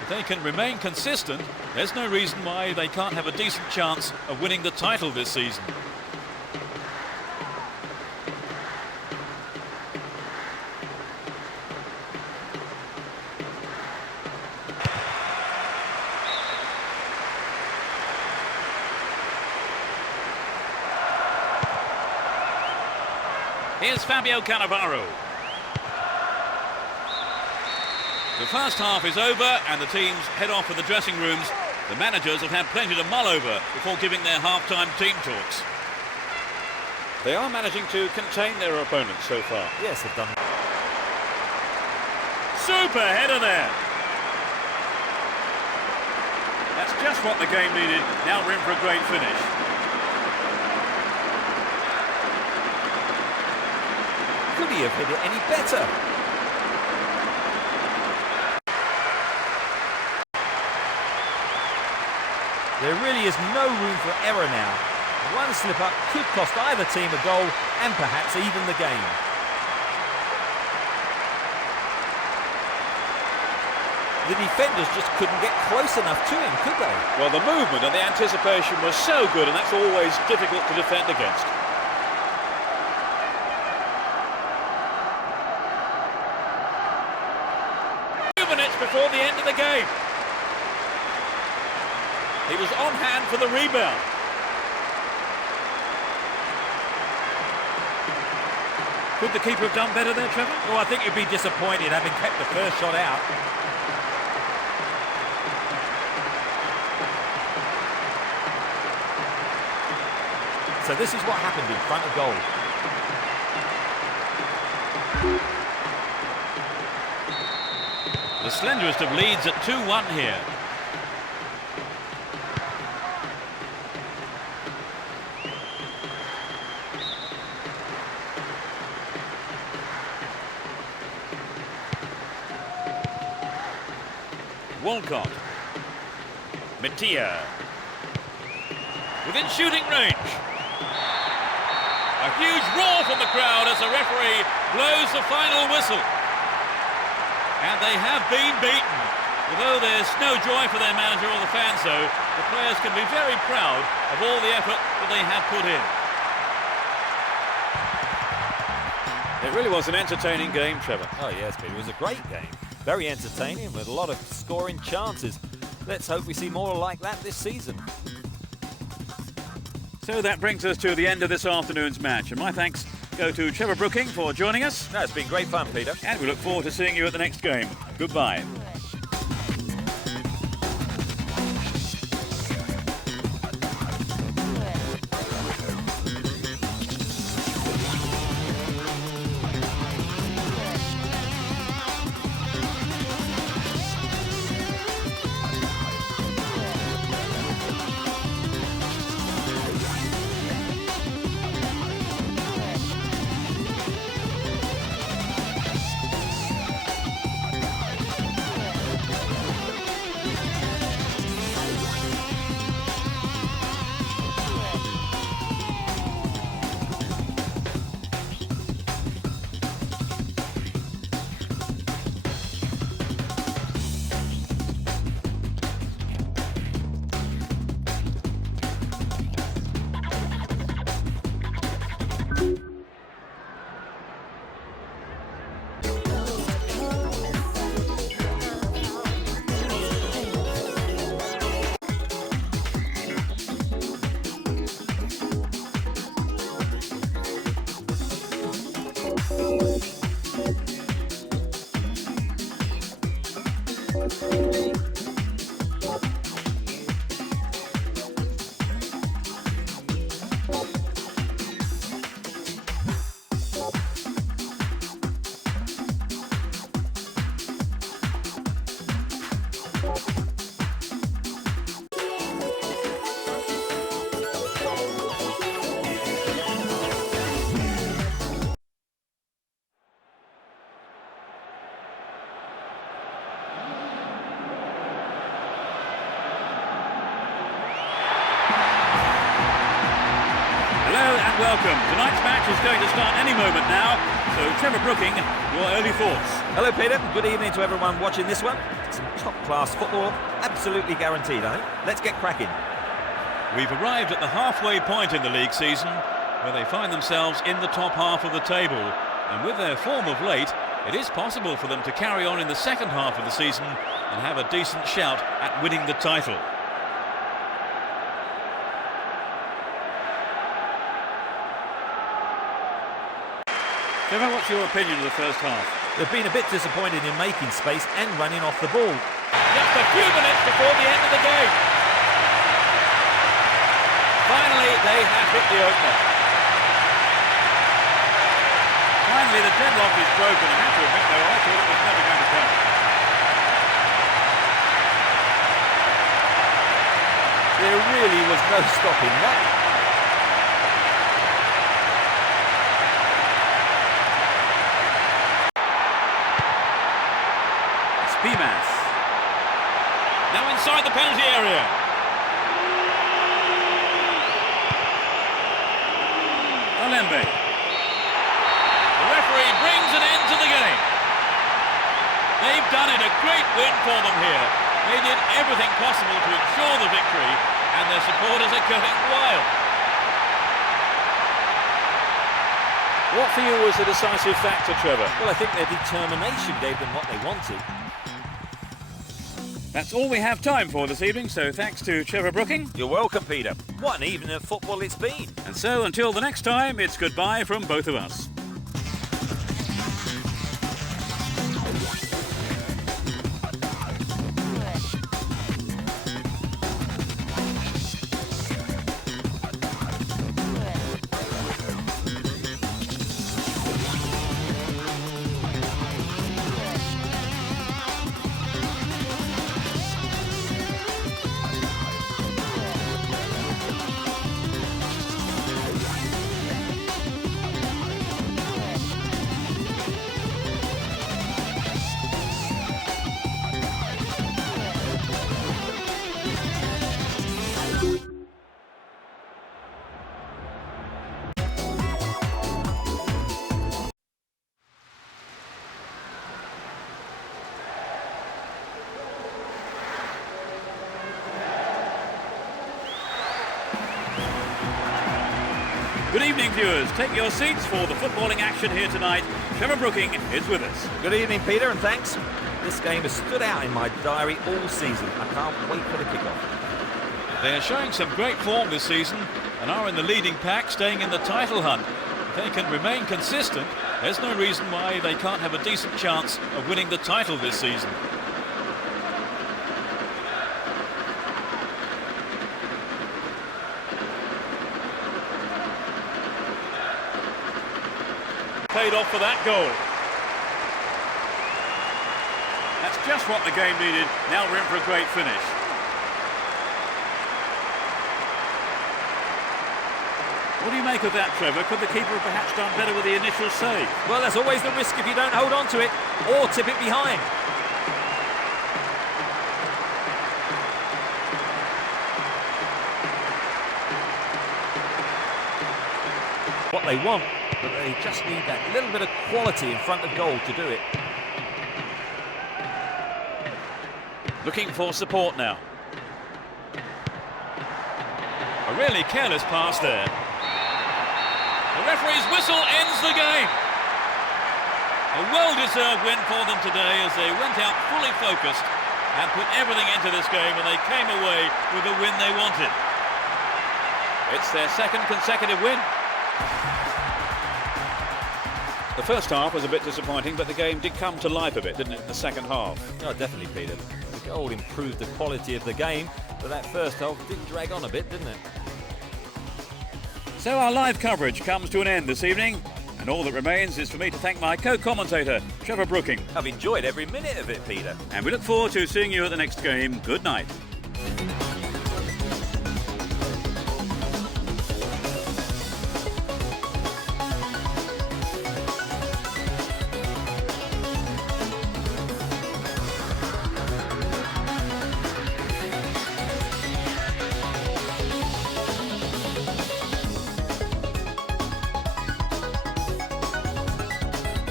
If they can remain consistent, there's no reason why they can't have a decent chance of winning the title this season. Here's Fabio Cannavaro. The first half is over and the teams head off for the dressing rooms. The managers have had plenty to mull over before giving their half-time team talks. They are managing to contain their opponents so far. Yes, they've done. Super header there. That's just what the game needed. Now we're in for a great finish. Could he have hit it any better? There really is no room for error now. One slip-up could cost either team a goal and perhaps even the game. The defenders just couldn't get close enough to him, could they? Well, the movement and the anticipation was so good, and that's always difficult to defend against. 2 minutes before the end of the game. He was on hand for the rebound. Could the keeper have done better there, Trevor? Oh, I think he'd be disappointed having kept the first shot out. So this is what happened in front of goal. The slenderest of leads at 2-1 here. Walcott. Mattia. Within shooting range. A huge roar from the crowd as the referee blows the final whistle. And they have been beaten. Although there's no joy for their manager or the fans, though, the players can be very proud of all the effort that they have put in. It really was an entertaining game, Trevor. Oh yes, Peter, it was a great game. Very entertaining with a lot of scoring chances. Let's hope we see more like that this season. So that brings us to the end of this afternoon's match. And my thanks go to Trevor Brooking for joining us. No, it's been great fun, Peter. And we look forward to seeing you at the next game. Goodbye. Welcome. Tonight's match is going to start any moment now. So, Trevor Brooking, your early thoughts. Hello, Peter. Good evening to everyone watching this one. Some top-class football, absolutely guaranteed, I think. Let's get cracking. We've arrived at the halfway point in the league season, where they find themselves in the top half of the table. And with their form of late, it is possible for them to carry on in the second half of the season and have a decent shout at winning the title. Trevor, what's your opinion of the first half? They've been a bit disappointed in making space and running off the ball. Just a few minutes before the end of the game. Finally, they have hit the opener. Finally, the deadlock is broken. I have to admit, though, I thought it was never going to come. There really was no stopping that. Pimas. Now inside the penalty area. Olembe. The referee brings an end to the game. They've done it, a great win for them here. They did everything possible to ensure the victory, and their supporters are going wild. What for you was the decisive factor, Trevor? Well, I think their determination gave them what they wanted. That's all we have time for this evening, so thanks to Trevor Brooking. You're welcome, Peter. What an evening of football it's been. And so, until the next time, it's goodbye from both of us. Good evening, viewers. Take your seats for the footballing action here tonight. Trevor Brooking is with us. Good evening, Peter, and thanks. This game has stood out in my diary all season. I can't wait for the kickoff. They are showing some great form this season and are in the leading pack, staying in the title hunt. If they can remain consistent, there's no reason why they can't have a decent chance of winning the title this season. Paid off for that goal. That's just what the game needed. Now we're in for a great finish. What do you make of that, Trevor? Could the keeper have perhaps done better with the initial save? Well, there's always the risk if you don't hold on to it or tip it behind. What they want, but they just need that little bit of quality in front of goal to do it. Looking for support now. A really careless pass there. The referee's whistle ends the game. A well-deserved win for them today as they went out fully focused and put everything into this game, and they came away with the win they wanted. It's their second consecutive win. The first half was a bit disappointing, but the game did come to life a bit, didn't it, in the second half? Oh, definitely, Peter. The goal improved the quality of the game, but that first half did drag on a bit, didn't it? So our live coverage comes to an end this evening, and all that remains is for me to thank my co-commentator, Trevor Brooking. I've enjoyed every minute of it, Peter. And we look forward to seeing you at the next game. Good night.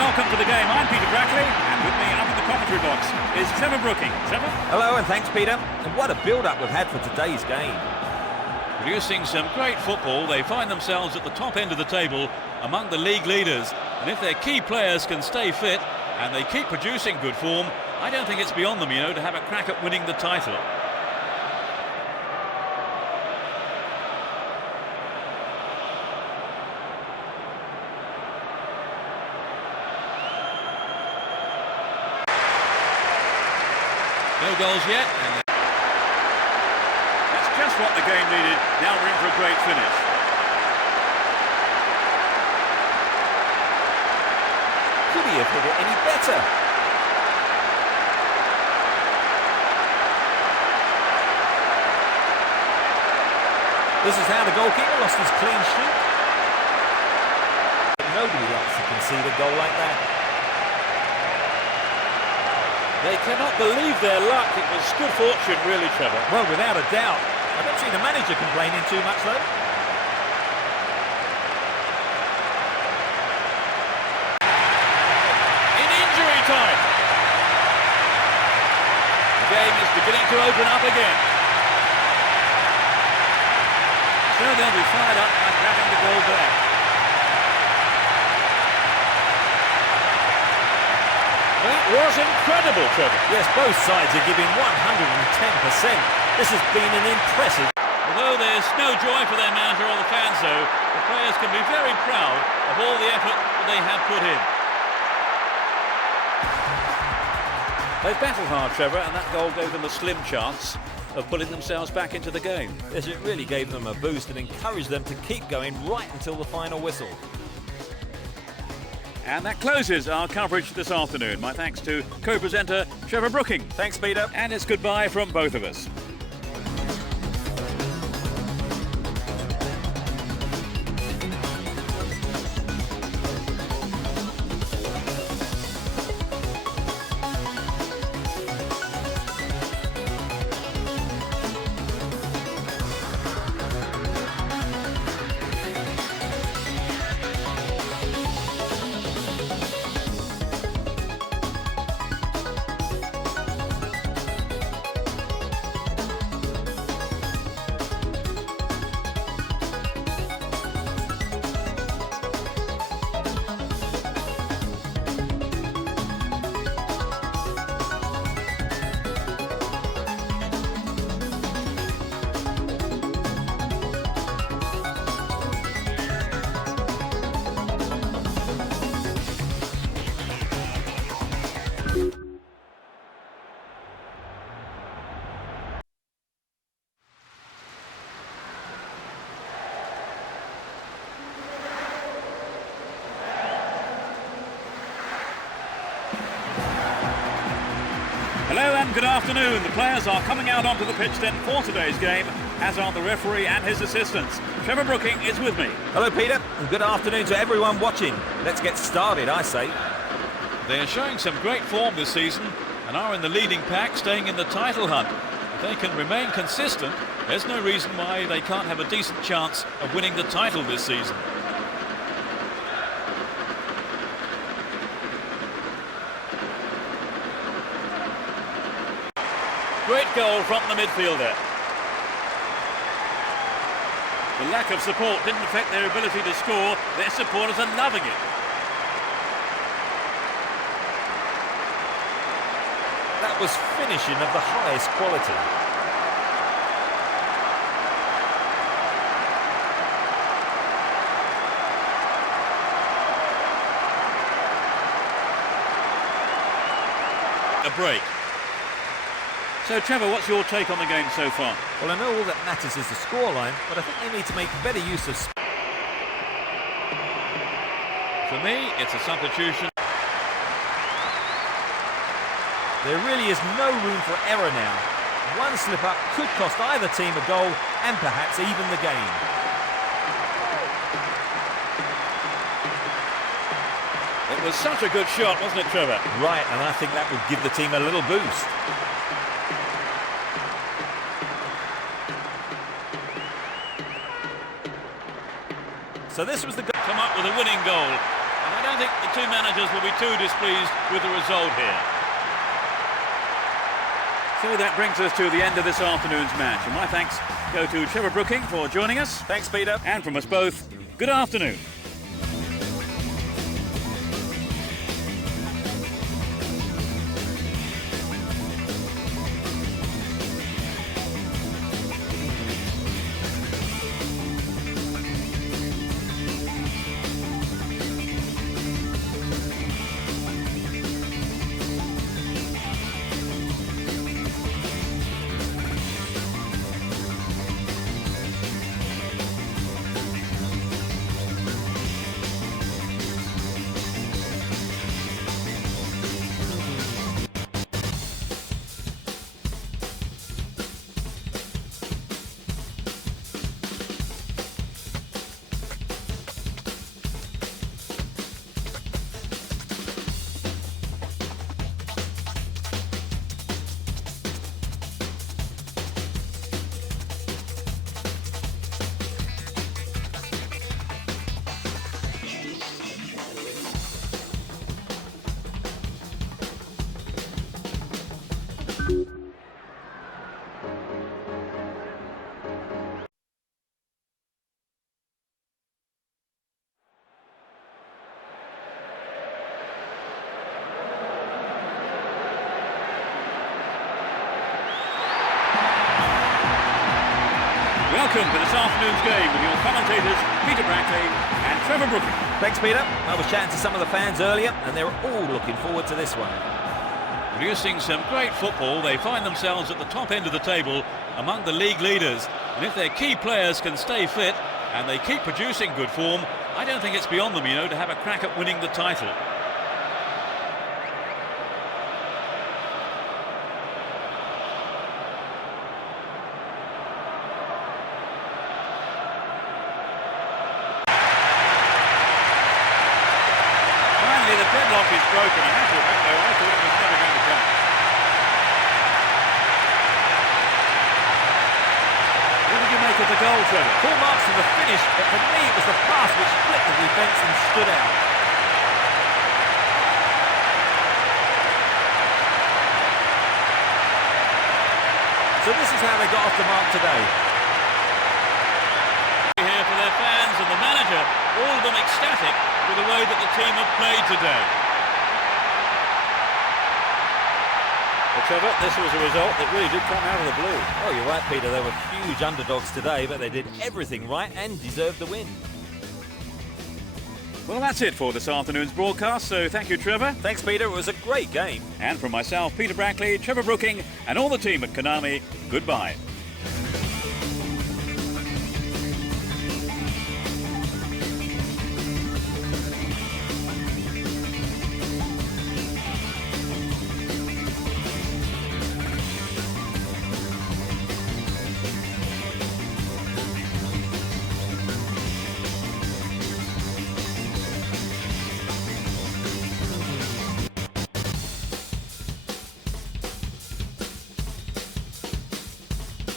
Welcome to the game. I'm Peter Brackley, and with me up in the commentary box is Trevor Brooking. Trevor? Hello, and thanks, Peter. And what a build-up we've had for today's game. Producing some great football, they find themselves at the top end of the table among the league leaders. And if their key players can stay fit and they keep producing good form, I don't think it's beyond them, to have a crack at winning the title. No goals yet. That's just what the game needed. Now we're in for a great finish. Could he have hit it any better? This is how the goalkeeper lost his clean sheet. But nobody likes to concede a goal like that. They cannot believe their luck. It was good fortune, really, Trevor. Well, without a doubt. I don't see the manager complaining too much, though. In injury time. The game is beginning to open up again. So they'll be fired up by grabbing the goal back. That was incredible, Trevor. Yes, both sides are giving 110%. This has been an impressive... Although there's no joy for their manager or the fans, though, the players can be very proud of all the effort that they have put in. They've battled hard, Trevor, and that goal gave them a slim chance of pulling themselves back into the game. Yes, it really gave them a boost and encouraged them to keep going right until the final whistle. And that closes our coverage this afternoon. My thanks to co-presenter Trevor Brooking. Thanks, Peter. And it's goodbye from both of us. Hello and good afternoon. The players are coming out onto the pitch then for today's game, as are the referee and his assistants. Trevor Brooking is with me. Hello, Peter, and good afternoon to everyone watching. Let's get started, I say. They are showing some great form this season and are in the leading pack, staying in the title hunt. If they can remain consistent, there's no reason why they can't have a decent chance of winning the title this season. Great goal from the midfielder. The lack of support didn't affect their ability to score. Their supporters are loving it. That was finishing of the highest quality. A break. So, Trevor, what's your take on the game so far? Well, I know all that matters is the scoreline, but I think they need to make better use of... For me, it's a substitution. There really is no room for error now. One slip-up could cost either team a goal and perhaps even the game. It was such a good shot, wasn't it, Trevor? Right, and I think that would give the team a little boost. So this was the... Come up with a winning goal. And I don't think the two managers will be too displeased with the result here. So that brings us to the end of this afternoon's match. And my thanks go to Trevor Brooking for joining us. Thanks, Peter. And from us both, good afternoon. Welcome to this afternoon's game with your commentators, Peter Brackley and Trevor Brooking. Thanks, Peter. I was chatting to some of the fans earlier, and they were all looking forward to this one. Producing some great football, they find themselves at the top end of the table among the league leaders. And if their key players can stay fit and they keep producing good form, I don't think it's beyond them, to have a crack at winning the title. The deadlock is broken. I have to admit, though, I thought it was never going to come. What did you make of the goal, Trevor? Full marks for the finish, but for me it was the pass which split the defence and stood out. So this is how they got off the mark today. Here for their fans and the manager, all of them ecstatic with the way that the team have played today. Well, Trevor, this was a result that really did come out of the blue. Oh, you're right, Peter. They were huge underdogs today, but they did everything right and deserved the win. Well, that's it for this afternoon's broadcast, so thank you, Trevor. Thanks, Peter. It was a great game. And from myself, Peter Brackley, Trevor Brooking, and all the team at Konami, goodbye.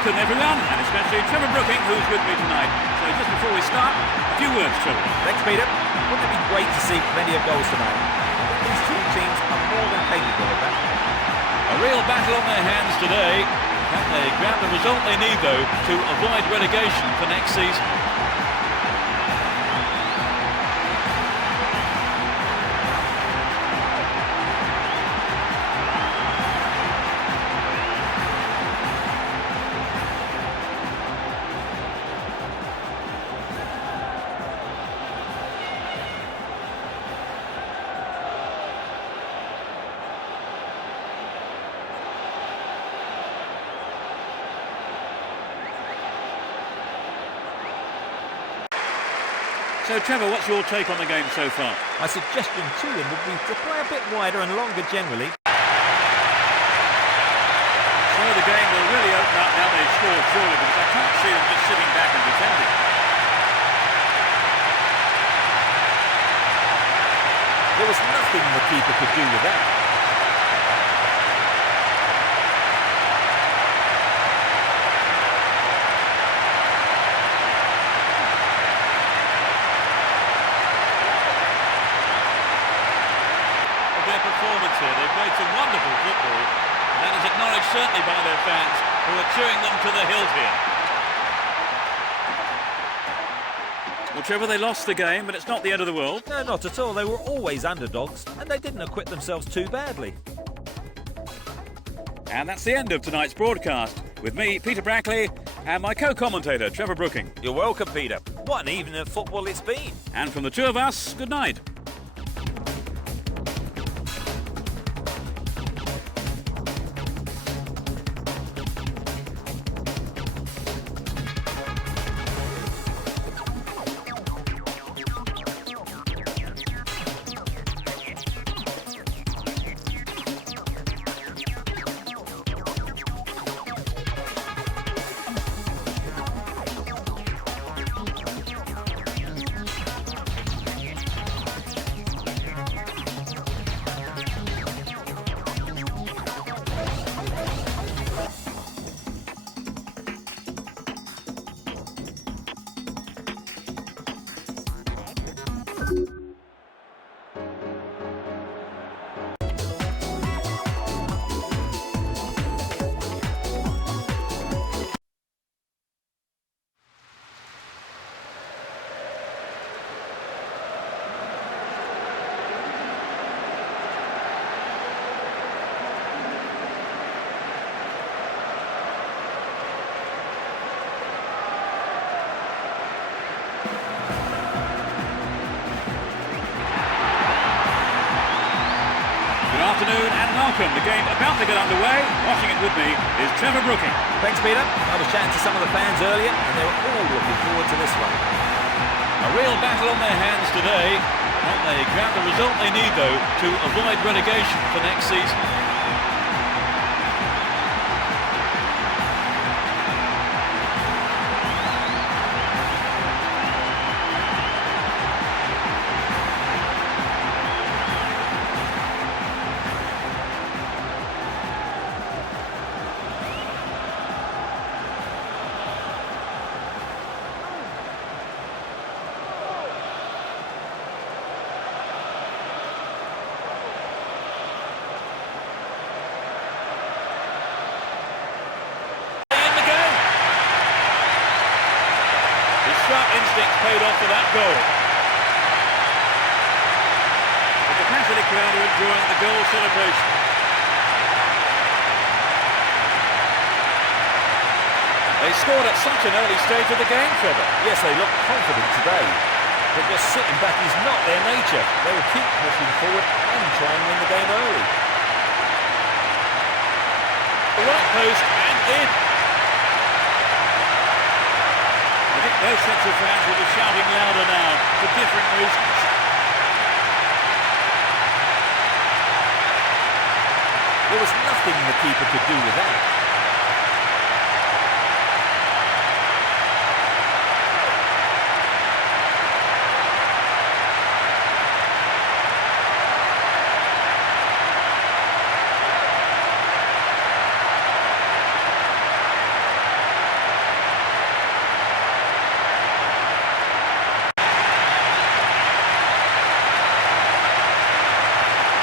welcome everyone, and especially Trevor Brooking, who's with me tonight. So just before we start, a few words, Trevor. Thanks, Peter. Wouldn't it be great to see plenty of goals tonight? I think these two teams are more than capable of that. A real battle on their hands today. Can they grab the result they need, though, to avoid relegation for next season? So, Trevor, what's your take on the game so far? My suggestion to them would be to play a bit wider and longer generally. So the game will really open up now they've scored, surely, because I can't see them just sitting back and defending. There was nothing the keeper could do with that. Performance here. They've played some wonderful football, and that is acknowledged certainly by their fans, who are cheering them to the hilt here. Well, Trevor, they lost the game, but it's not the end of the world. No, not at all. They were always underdogs, and they didn't acquit themselves too badly. And that's the end of tonight's broadcast, with me, Peter Brackley, and my co-commentator, Trevor Brooking. You're welcome, Peter. What an evening of football it's been. And from the two of us, good night. Good afternoon and welcome. The game about to get underway. Watching it with me is Trevor Brooking. Thanks, Peter. I was chatting to some of the fans earlier, and they were all looking forward to this one. A real battle on their hands today. Can they grab the result they need, though, to avoid relegation for next season? Instincts paid off for that goal. The capacity crowd are enjoying the goal celebration. They scored at such an early stage of the game, Trevor. Yes, they look confident today. But just sitting back is not their nature. They will keep pushing forward and try and win the game early. The right post and in. I think both sets of fans will be shouting louder now for different reasons. There was nothing the keeper could do with that.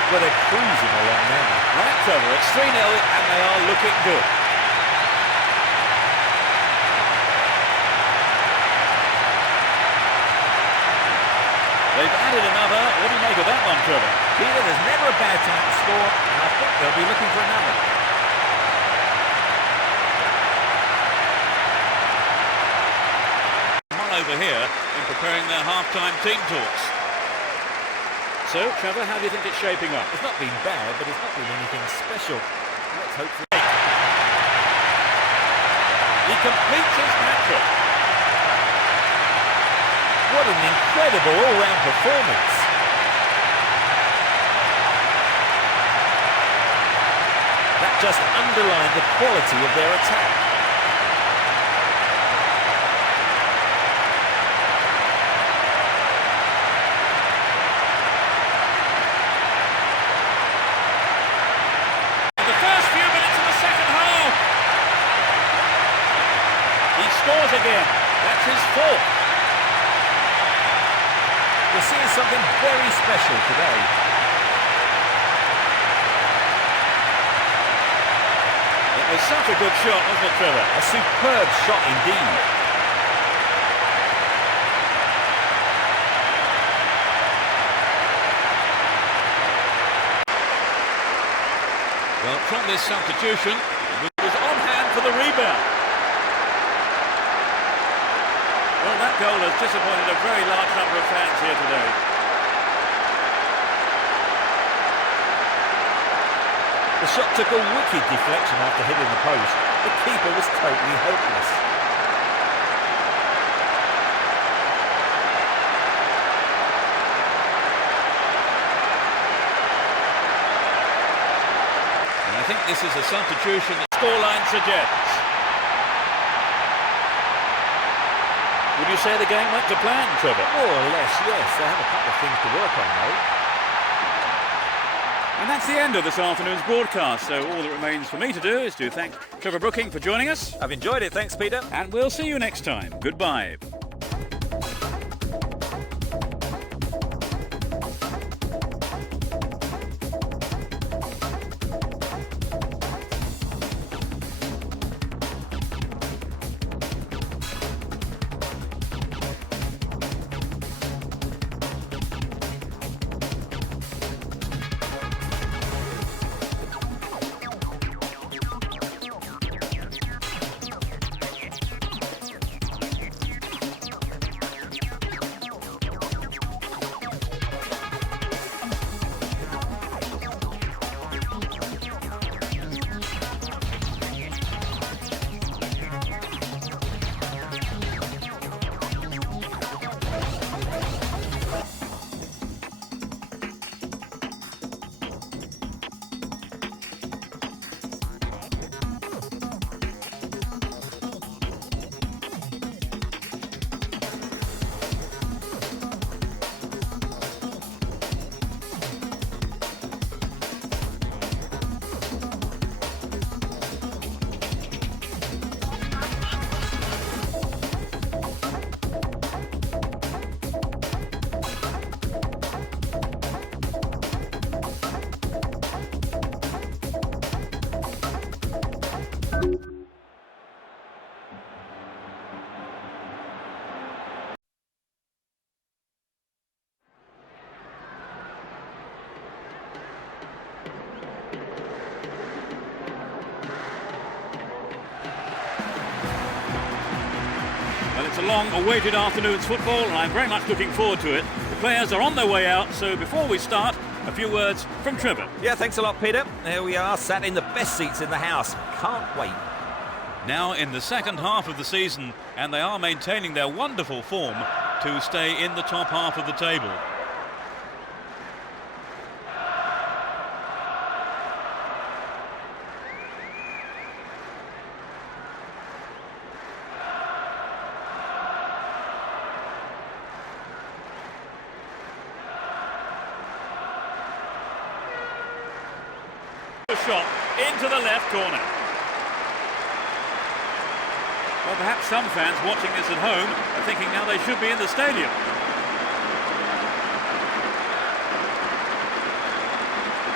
Well, they're cruising along now. Right, Trevor, it's 3-0 and they are looking good. They've added another. What do you make of that one, Trevor? Peter, there's never a bad time to score, and I think they'll be looking for another. One over here in preparing their half-time team talks. So, Trevor, how do you think it's shaping up? It's not been bad, but it's not been anything special. Let's hope for it. He completes his hat-trick. What an incredible all-round performance. That just underlined the quality of their attack. In the first few minutes of the second half, he scores again. That's his fourth. We're seeing something very special today. It was such a good shot, wasn't it, Trevor? A superb shot indeed. Well, from this substitution, he was on hand for the rebound. Well, that goal has disappointed a very large number of fans here today. The shot took a wicked deflection after hitting the post. The keeper was totally hopeless. And I think this is a substitution that scoreline suggests. Would you say the game went to plan, Trevor? More or less, yes. They have a couple of things to work on, though. And that's the end of this afternoon's broadcast. So all that remains for me to do is to thank Trevor Brooking for joining us. I've enjoyed it. Thanks, Peter. And we'll see you next time. Goodbye. It's a long-awaited afternoon's football, and I'm very much looking forward to it. The players are on their way out, so before we start, a few words from Trevor. Yeah, thanks a lot, Peter. There we are, sat in the best seats in the house. Can't wait. Now in the second half of the season, and they are maintaining their wonderful form to stay in the top half of the table. Shot into the left corner. Well, perhaps some fans watching this at home are thinking now they should be in the stadium.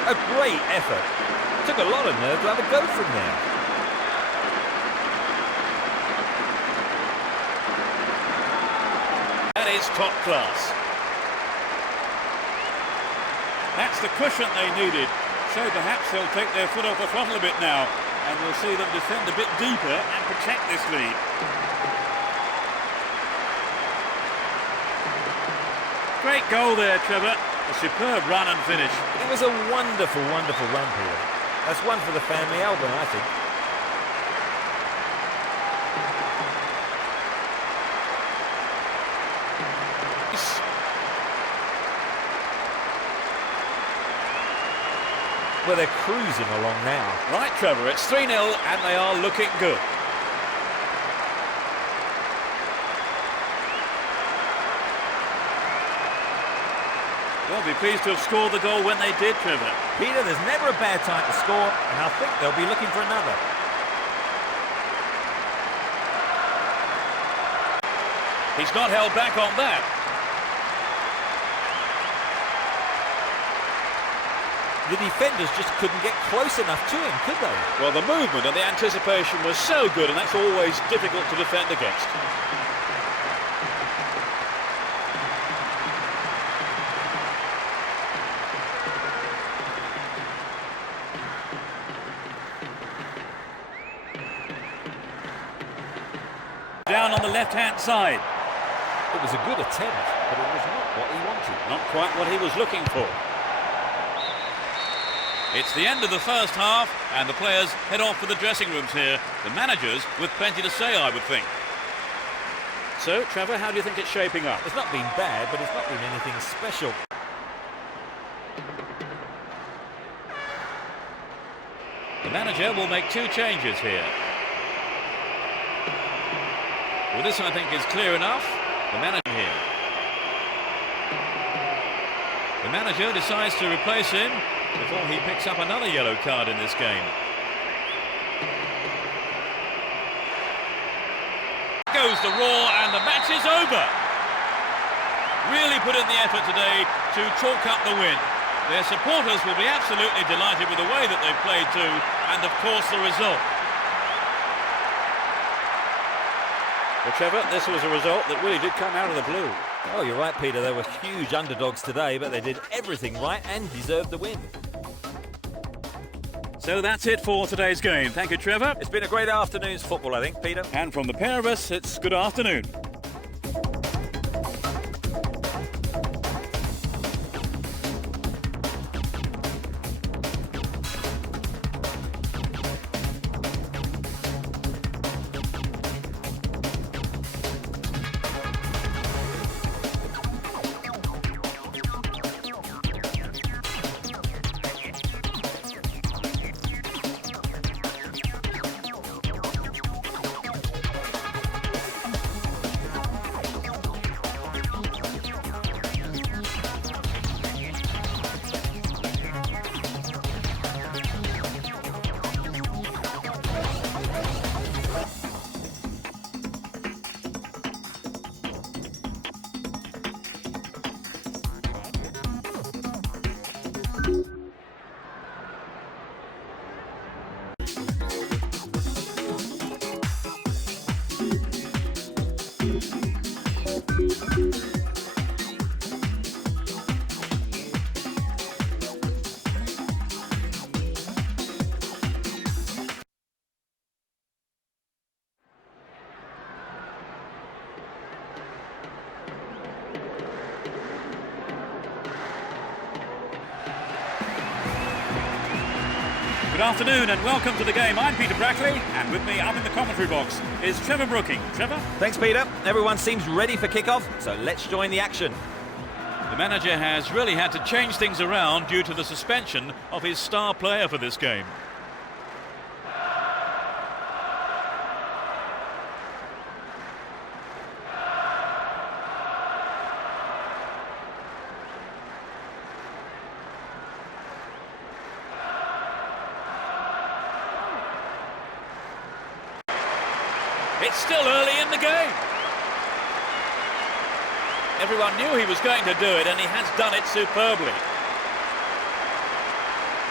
A great effort. Took a lot of nerve to have a go from there. That is top class. That's the cushion they needed. So perhaps they'll take their foot off the throttle a bit now, and we'll see them defend a bit deeper and protect this lead. Great goal there, Trevor. A superb run and finish. It was a wonderful, wonderful run, Peter. That's one for the family album, I think. Well, they're cruising along now. Right, Trevor, it's 3-0 and they are looking good. They'll be pleased to have scored the goal when they did, Trevor. Peter, there's never a bad time to score, and I think they'll be looking for another. He's not held back on that. The defenders just couldn't get close enough to him, could they? Well, the movement and the anticipation was so good, and that's always difficult to defend against. Down on the left-hand side. It was a good attempt, but it was not what he wanted. Not quite what he was looking for. It's the end of the first half, and the players head off for the dressing rooms here. The managers with plenty to say, I would think. So, Trevor, how do you think it's shaping up? It's not been bad, but it's not been anything special. The manager will make two changes here. Well, this, I think, is clear enough. The manager here. The manager decides to replace him before he picks up another yellow card in this game. Goes the roar, and the match is over. Really put in the effort today to chalk up the win. Their supporters will be absolutely delighted with the way that they've played too, and of course the result. Well, Trevor, this was a result that really did come out of the blue. Oh, you're right, Peter. They were huge underdogs today, but they did everything right and deserved the win. So that's it for today's game. Thank you, Trevor. It's been a great afternoon's football, I think, Peter. And from the pair of us, it's good afternoon. Good afternoon and welcome to the game. I'm Peter Brackley, and with me up in the commentary box is Trevor Brooking. Trevor? Thanks, Peter. Everyone seems ready for kick-off, so let's join the action. The manager has really had to change things around due to the suspension of his star player for this game. It's still early in the game. Everyone knew he was going to do it, and he has done it superbly.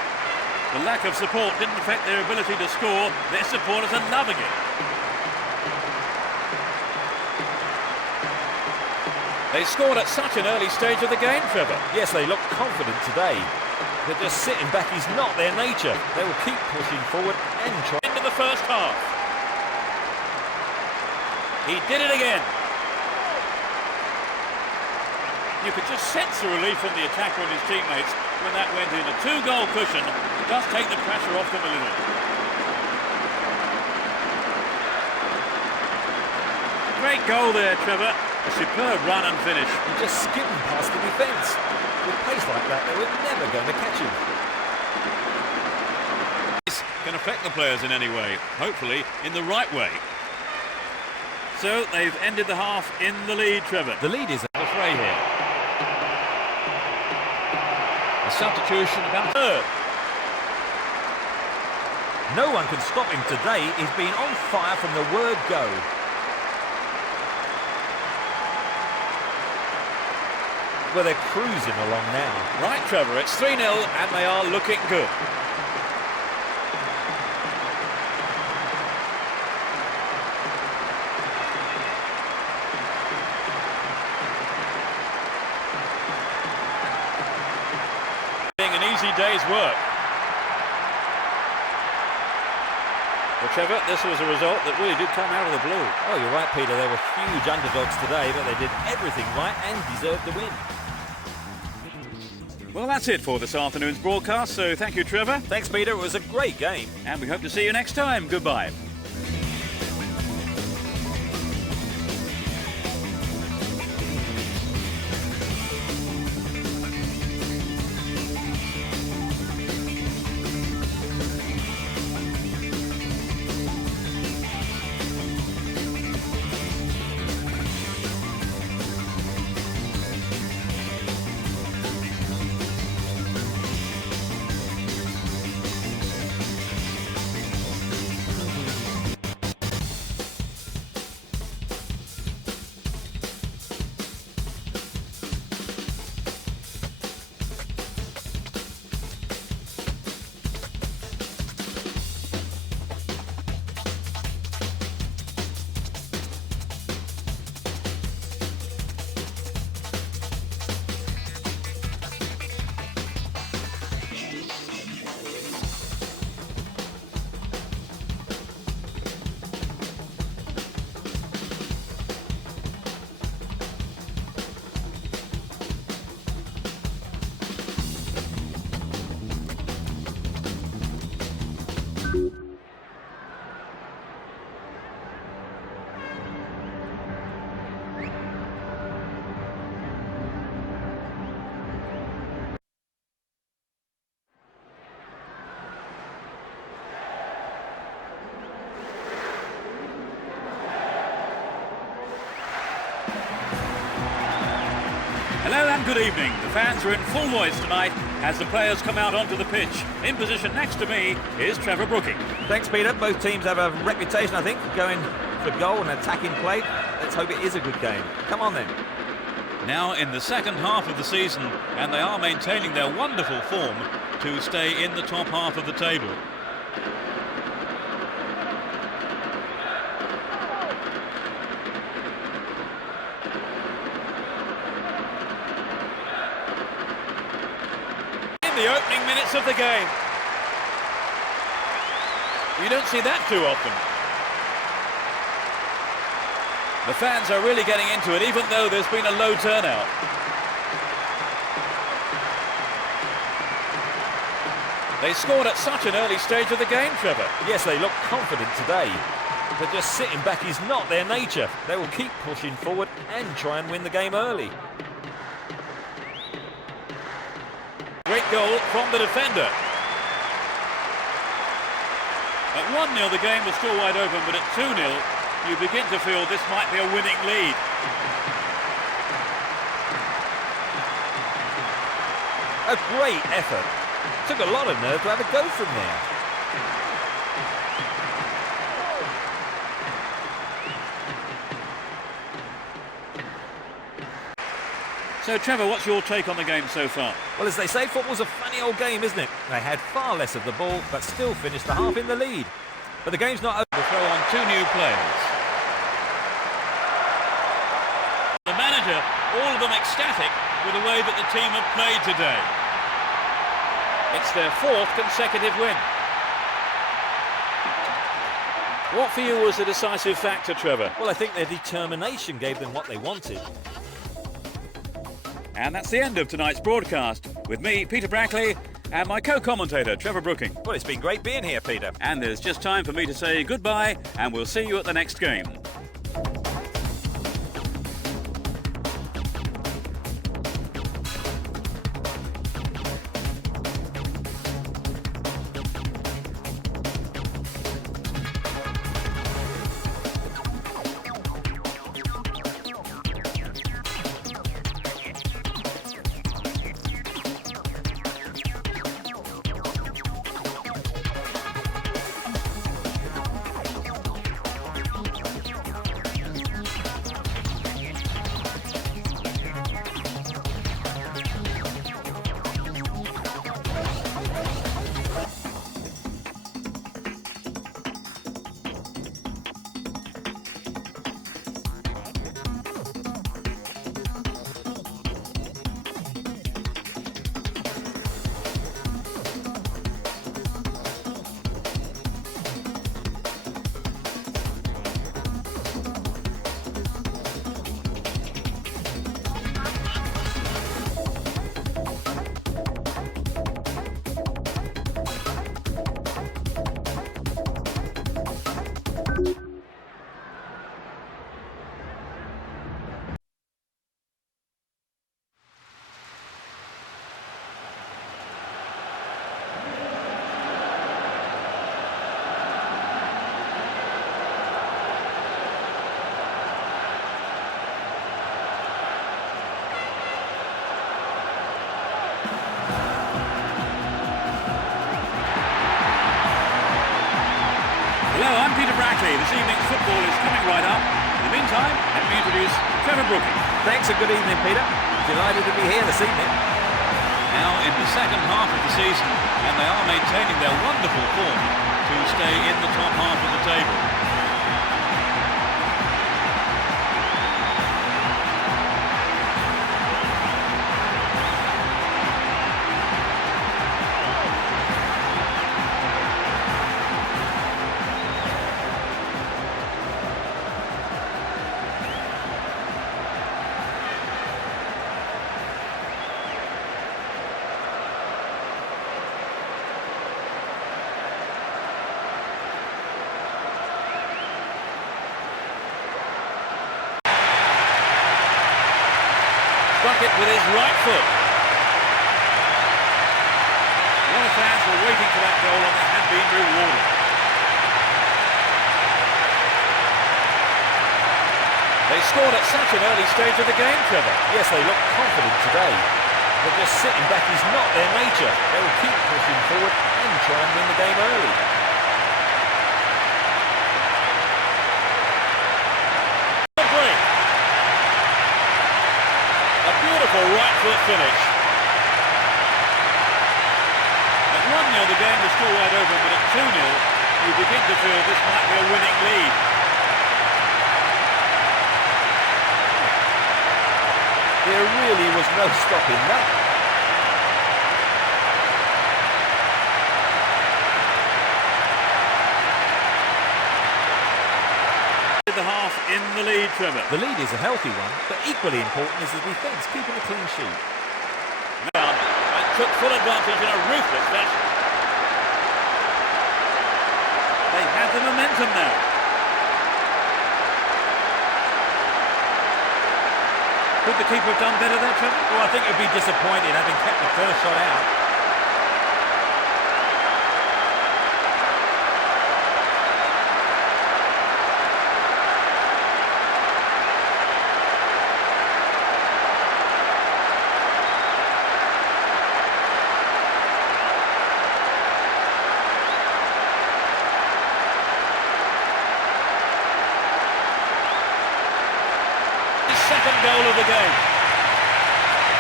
The lack of support didn't affect their ability to score. Their supporters are loving it. They scored at such an early stage of the game, Trevor. Yes, they look confident today. But just sitting back is not their nature. They will keep pushing forward and try. Into the first half. He did it again. You could just sense the relief from the attacker and his teammates when that went in. A 2-goal cushion does take the pressure off them a little. Great goal there, Trevor. A superb run and finish. He just skimmed past the defence. With pace like that, they were never going to catch him. This can affect the players in any way, hopefully in the right way. So they've ended the half in the lead, Trevor. The lead is a fray here. A substitution about third. No one can stop him today. He's been on fire from the word go. Well, they're cruising along now. Right, Trevor, it's 3-0 and they are looking good. Being an easy day's work. Well, Trevor, this was a result that really did come out of the blue. Oh, you're right, Peter. They were huge underdogs today, but they did everything right and deserved the win. Well, that's it for this afternoon's broadcast, so thank you, Trevor. Thanks, Peter. It was a great game. And we hope to see you next time. Goodbye. Hello and good evening. The fans are in full voice tonight as the players come out onto the pitch. In position next to me is Trevor Brooking. Thanks, Peter. Both teams have a reputation, I think, going for goal and attacking play. Let's hope it is a good game. Come on then. Now in the second half of the season, and they are maintaining their wonderful form to stay in the top half of the table. The opening minutes of the game. You don't see that too often. The fans are really getting into it, even though there's been a low turnout. They scored at such an early stage of the game, Trevor. Yes, they look confident today. But just sitting back is not their nature. They will keep pushing forward and try and win the game early. Great goal from the defender. At 1-0 the game was still wide open, but at 2-0 you begin to feel this might be a winning lead. A great effort. Took a lot of nerve to have a go from there. So, Trevor, what's your take on the game so far? Well, as they say, football's a funny old game, isn't it? They had far less of the ball, but still finished the half in the lead. But the game's not over. We'll throw on 2 new players. The manager, all of them ecstatic with the way that the team have played today. It's their 4th consecutive win. What for you was the decisive factor, Trevor? Well, I think their determination gave them what they wanted. And that's the end of tonight's broadcast with me, Peter Brackley, and my co-commentator, Trevor Brooking. Well, it's been great being here, Peter. And there's just time for me to say goodbye, and we'll see you at the next game. Hello, I'm Peter Brackley. This evening's football is coming right up. In the meantime, let me introduce Trevor Brooking. Thanks and good evening, Peter. Delighted to be here this evening. Now in the second half of the season, and they are maintaining their wonderful form to stay in the top half of the table. Struck it with his right foot. A lot of fans were waiting for that goal and they had been rewarded. They scored at such an early stage of the game, Trevor. Yes, they look confident today. But just sitting back is not their nature. They will keep pushing forward and try and win the game early. Beautiful right foot finish. At 1-0 the game was still wide open, but at 2-0 you begin to feel this might be a winning lead. There really was no stopping that. The half in the lead, Trevor. The lead is a healthy one, but equally important is the defence keeping a clean sheet. Down and took full advantage in a ruthless fashion. They have the momentum now. Could the keeper have done better there, Trevor? Well, I think it would be disappointing having kept the first shot out. Second goal of the game.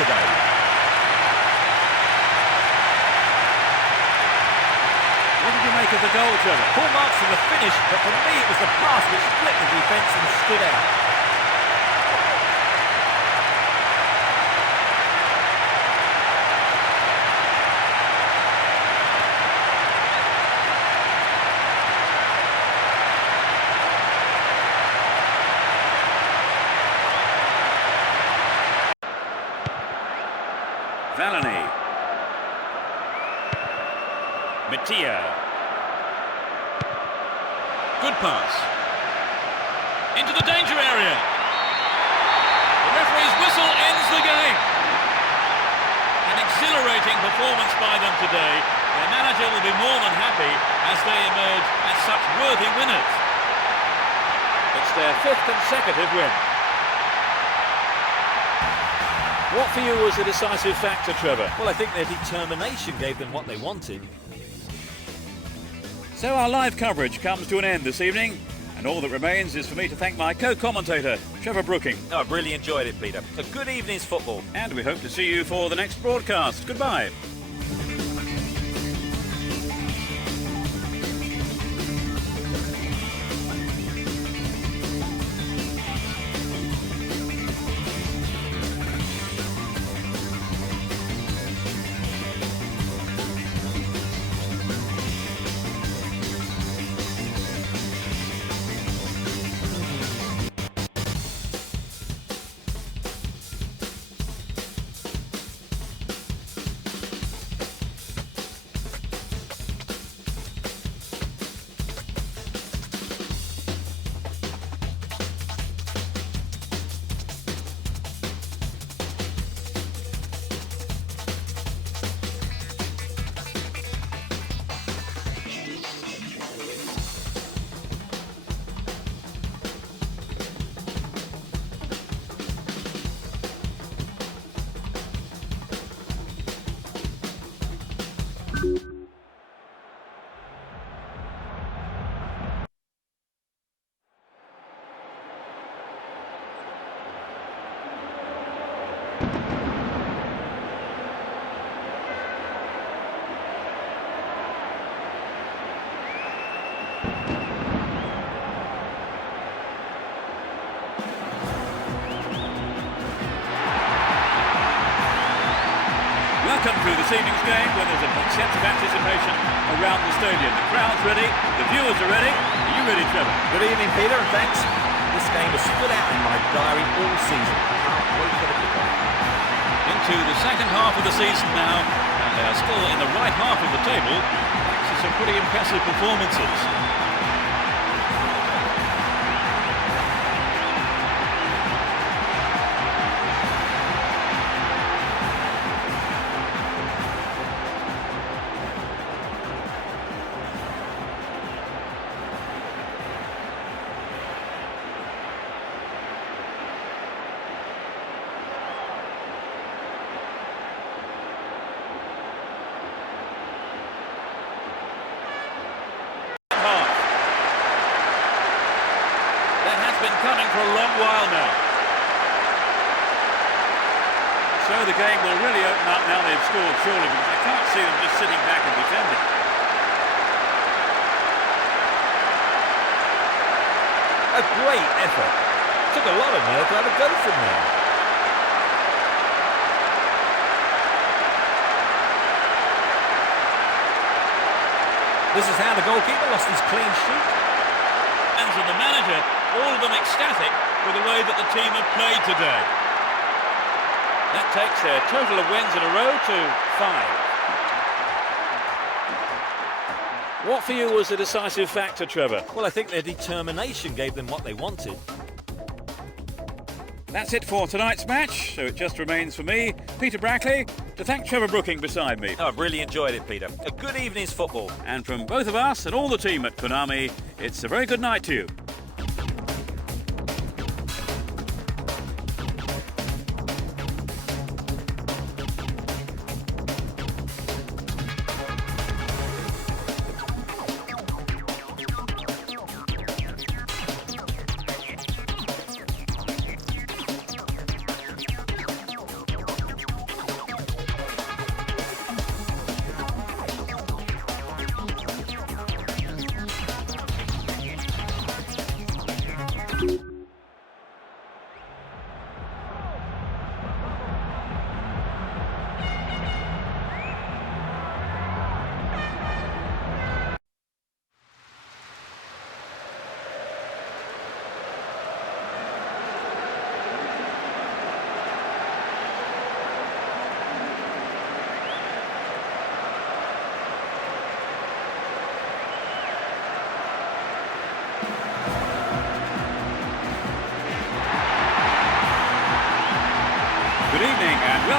today. What did you make of the goal, Trevor? Full marks for the finish, but for me it was the pass which split the defence and stood out. Valani. Mattia. Good pass. Into the danger area. The referee's whistle ends the game. An exhilarating performance by them today. Their manager will be more than happy as they emerge as such worthy winners. It's their 5th consecutive win. What for you was the decisive factor, Trevor? Well, I think their determination gave them what they wanted. So our live coverage comes to an end this evening, and all that remains is for me to thank my co-commentator, Trevor Brooking. Oh, I've really enjoyed it, Peter. A good evening's football. And we hope to see you for the next broadcast. Goodbye. Welcome to this evening's game where there's a big sense of anticipation around the stadium. The crowd's ready, the viewers are ready. Are you ready, Trevor? Good evening, Peter, and thanks. This game has stood out in my diary all season. Can't wait for the kickoff. Into the second half of the season now, and they are still in the right half of the table, thanks to some pretty impressive performances. Coming for a long while now. So the game will really open up now they've scored, surely, because I can't see them just sitting back and defending. A great effort. Took a lot of nerve to have a go from there. This is how the goalkeeper lost his clean sheet. And the manager, all of them ecstatic with the way that the team have played today. That takes their total of wins in a row to 5. What for you was the decisive factor, Trevor? Well, I think their determination gave them what they wanted. That's it for tonight's match, so it just remains for me, Peter Brackley, to thank Trevor Brooking beside me. Oh, I've really enjoyed it, Peter. A good evening's football. And from both of us and all the team at Konami, it's a very good night to you.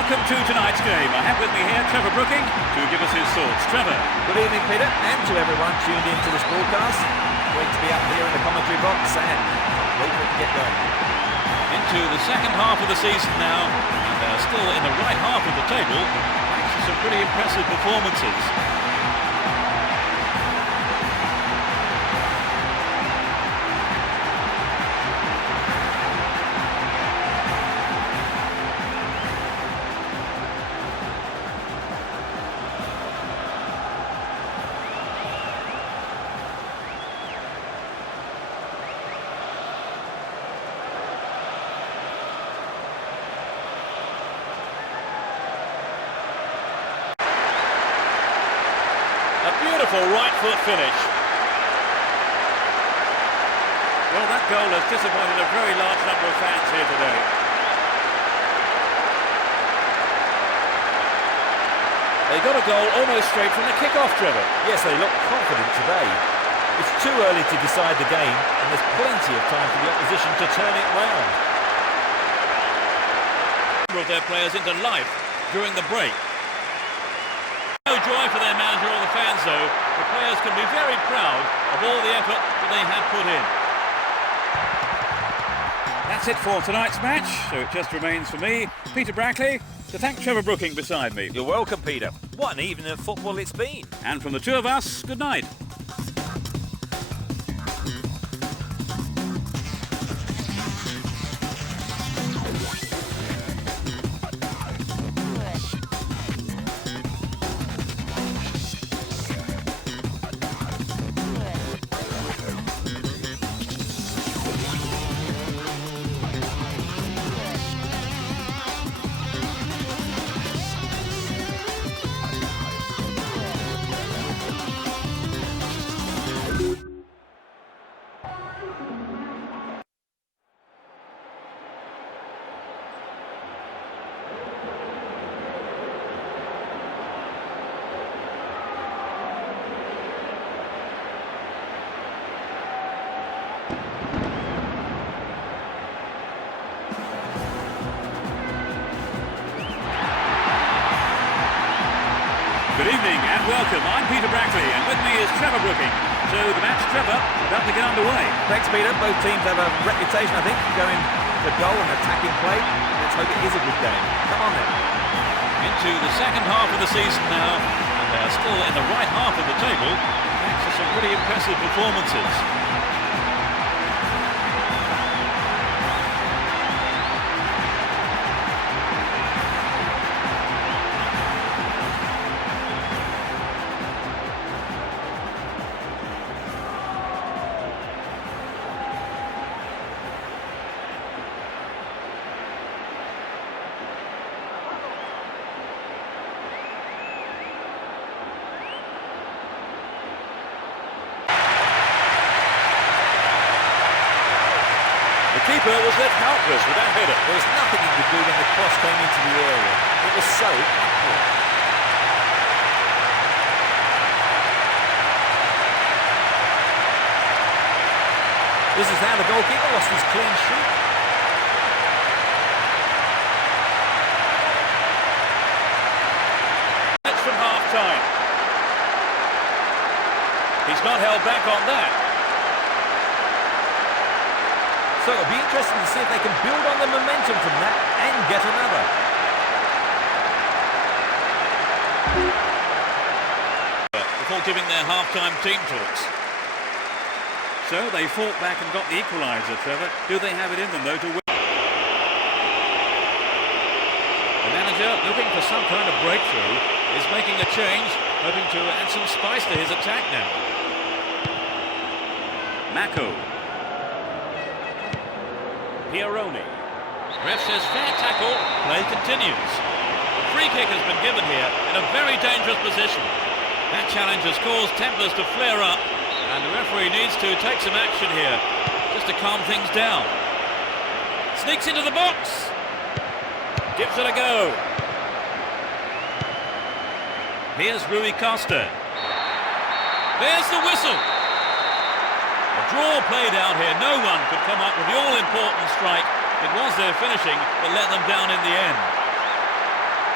Welcome to tonight's game. I have with me here Trevor Brooking to give us his thoughts. Trevor. Good evening, Peter, and to everyone tuned into this broadcast. Great to be up here in the commentary box and wait for it to get going. Into the second half of the season now, and they're still in the right half of the table, thanks to some pretty impressive performances. A beautiful right foot finish. Well, that goal has disappointed a very large number of fans here today. They got a goal almost straight from the kick-off, Trevor. Yes, they look confident today. It's too early to decide the game, and there's plenty of time for the opposition to turn it round. Of their players into life during the break. No joy for their manager or the fans, though. The players can be very proud of all the effort that they have put in. That's it for tonight's match, so it just remains for me, Peter Brackley, to thank Trevor Brooking beside me. You're welcome, Peter. What an evening of football it's been. And from the two of us, good night. Good evening and welcome. I'm Peter Brackley and with me is Trevor Brooking. So the match, Trevor, about to get underway. Thanks, Peter. Both teams have a reputation, I think, for going for goal and attacking play. Let's hope it is a good game. Come on then. Into the second half of the season now, and they're still in the right half of the table, thanks to some pretty impressive performances. The keeper was left helpless with that header. There was nothing he could do when the cross came into the area. It was so accurate. This is how the goalkeeper lost his clean sheet. It's from half-time. He's not held back on that. So it'll be interesting to see if they can build on the momentum from that and get another. Before giving their half-time team talks. So they fought back and got the equaliser, Trevor. Do they have it in them, though, to win? The manager, looking for some kind of breakthrough, is making a change, hoping to add some spice to his attack now. Mako. Pieroni. Ref says fair tackle, play continues. The free kick has been given here in a very dangerous position. That challenge has caused tempers to flare up, and the referee needs to take some action here, just to calm things down. Sneaks into the box. Gives it a go. Here's Rui Costa. There's the whistle. A draw played out here. No one could come up with the all-important strike. It was their finishing that let them down in the end.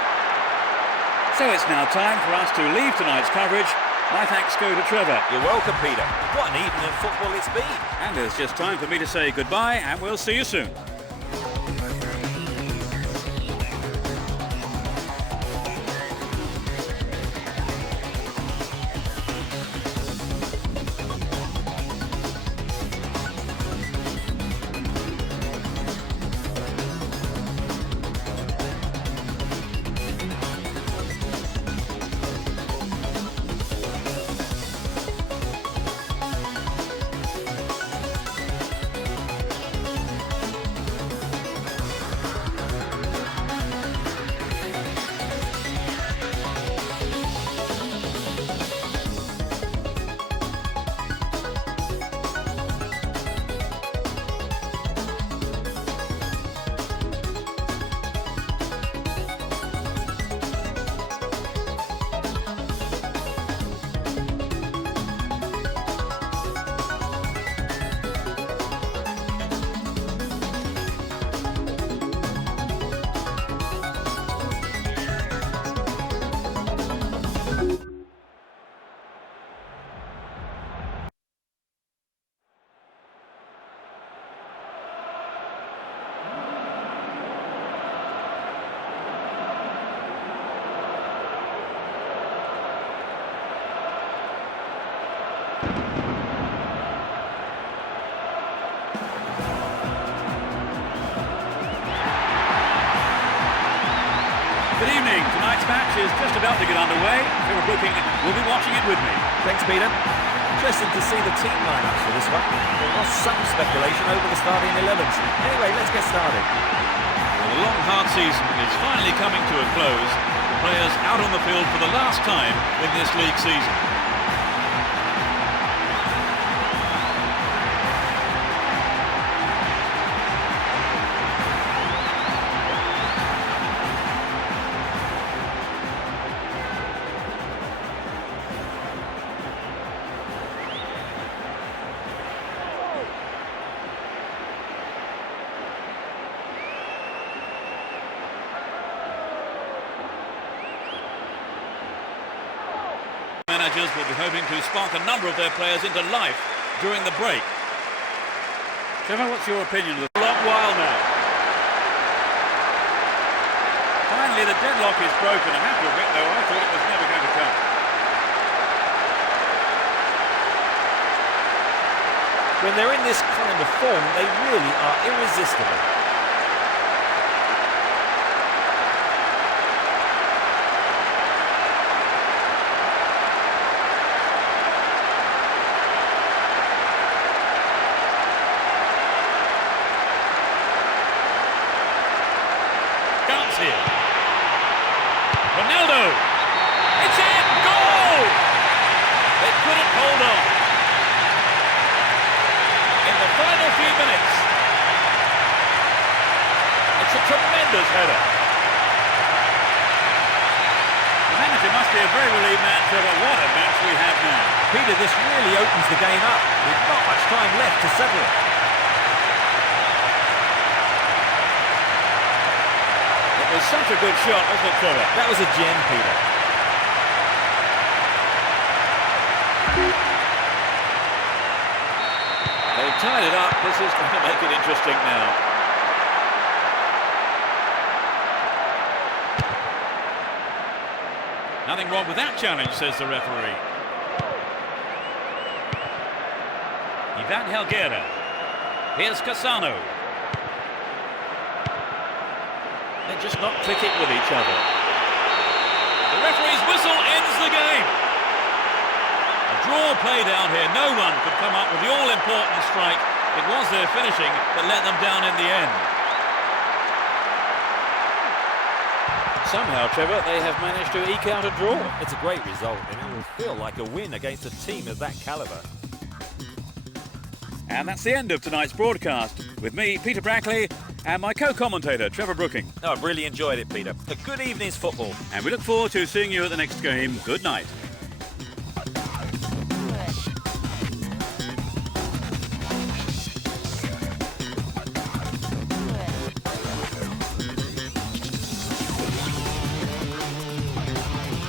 So it's now time for us to leave tonight's coverage. My thanks go to Trevor. You're welcome, Peter. What an evening of football it's been. And it's just time for me to say goodbye, and we'll see you soon. Good evening. Tonight's match is just about to get underway. Trevor Brooking will be watching it with me. Thanks, Peter. Interesting to see the team lineups for this one. There was some speculation over the starting 11s. Anyway, let's get started. Well, the long, hard season is finally coming to a close. The players out on the field for the last time in this league season. Managers will be hoping to spark a number of their players into life during the break. Trevor, what's your opinion of the long while now? Finally, the deadlock is broken. I have to admit, though, I thought it was never going to come. When they're in this kind of form, they really are irresistible. Here. Ronaldo! It's in! Goal! They couldn't hold on. In the final few minutes. It's a tremendous header. The manager must be a very relieved man, Trevor. What a match we have now. Peter, this really opens the game up. With not much time left to settle it. It was such a good shot, wasn't it, Trevor? That was a gem, Peter. They've tied it up. This is going to make it interesting now. Nothing wrong with that challenge, says the referee. Ivan Helguera. Here's Cassano. They're just not clicking with each other. The referee's whistle ends the game. A draw played out here. No one could come up with the all-important strike. It was their finishing that let them down in the end. Somehow, Trevor, they have managed to eke out a draw. It's a great result, and it will feel like a win against a team of that calibre. And that's the end of tonight's broadcast. With me, Peter Brackley, and my co-commentator, Trevor Brooking. Oh, I've really enjoyed it, Peter. A good evening's football. And we look forward to seeing you at the next game. Good night.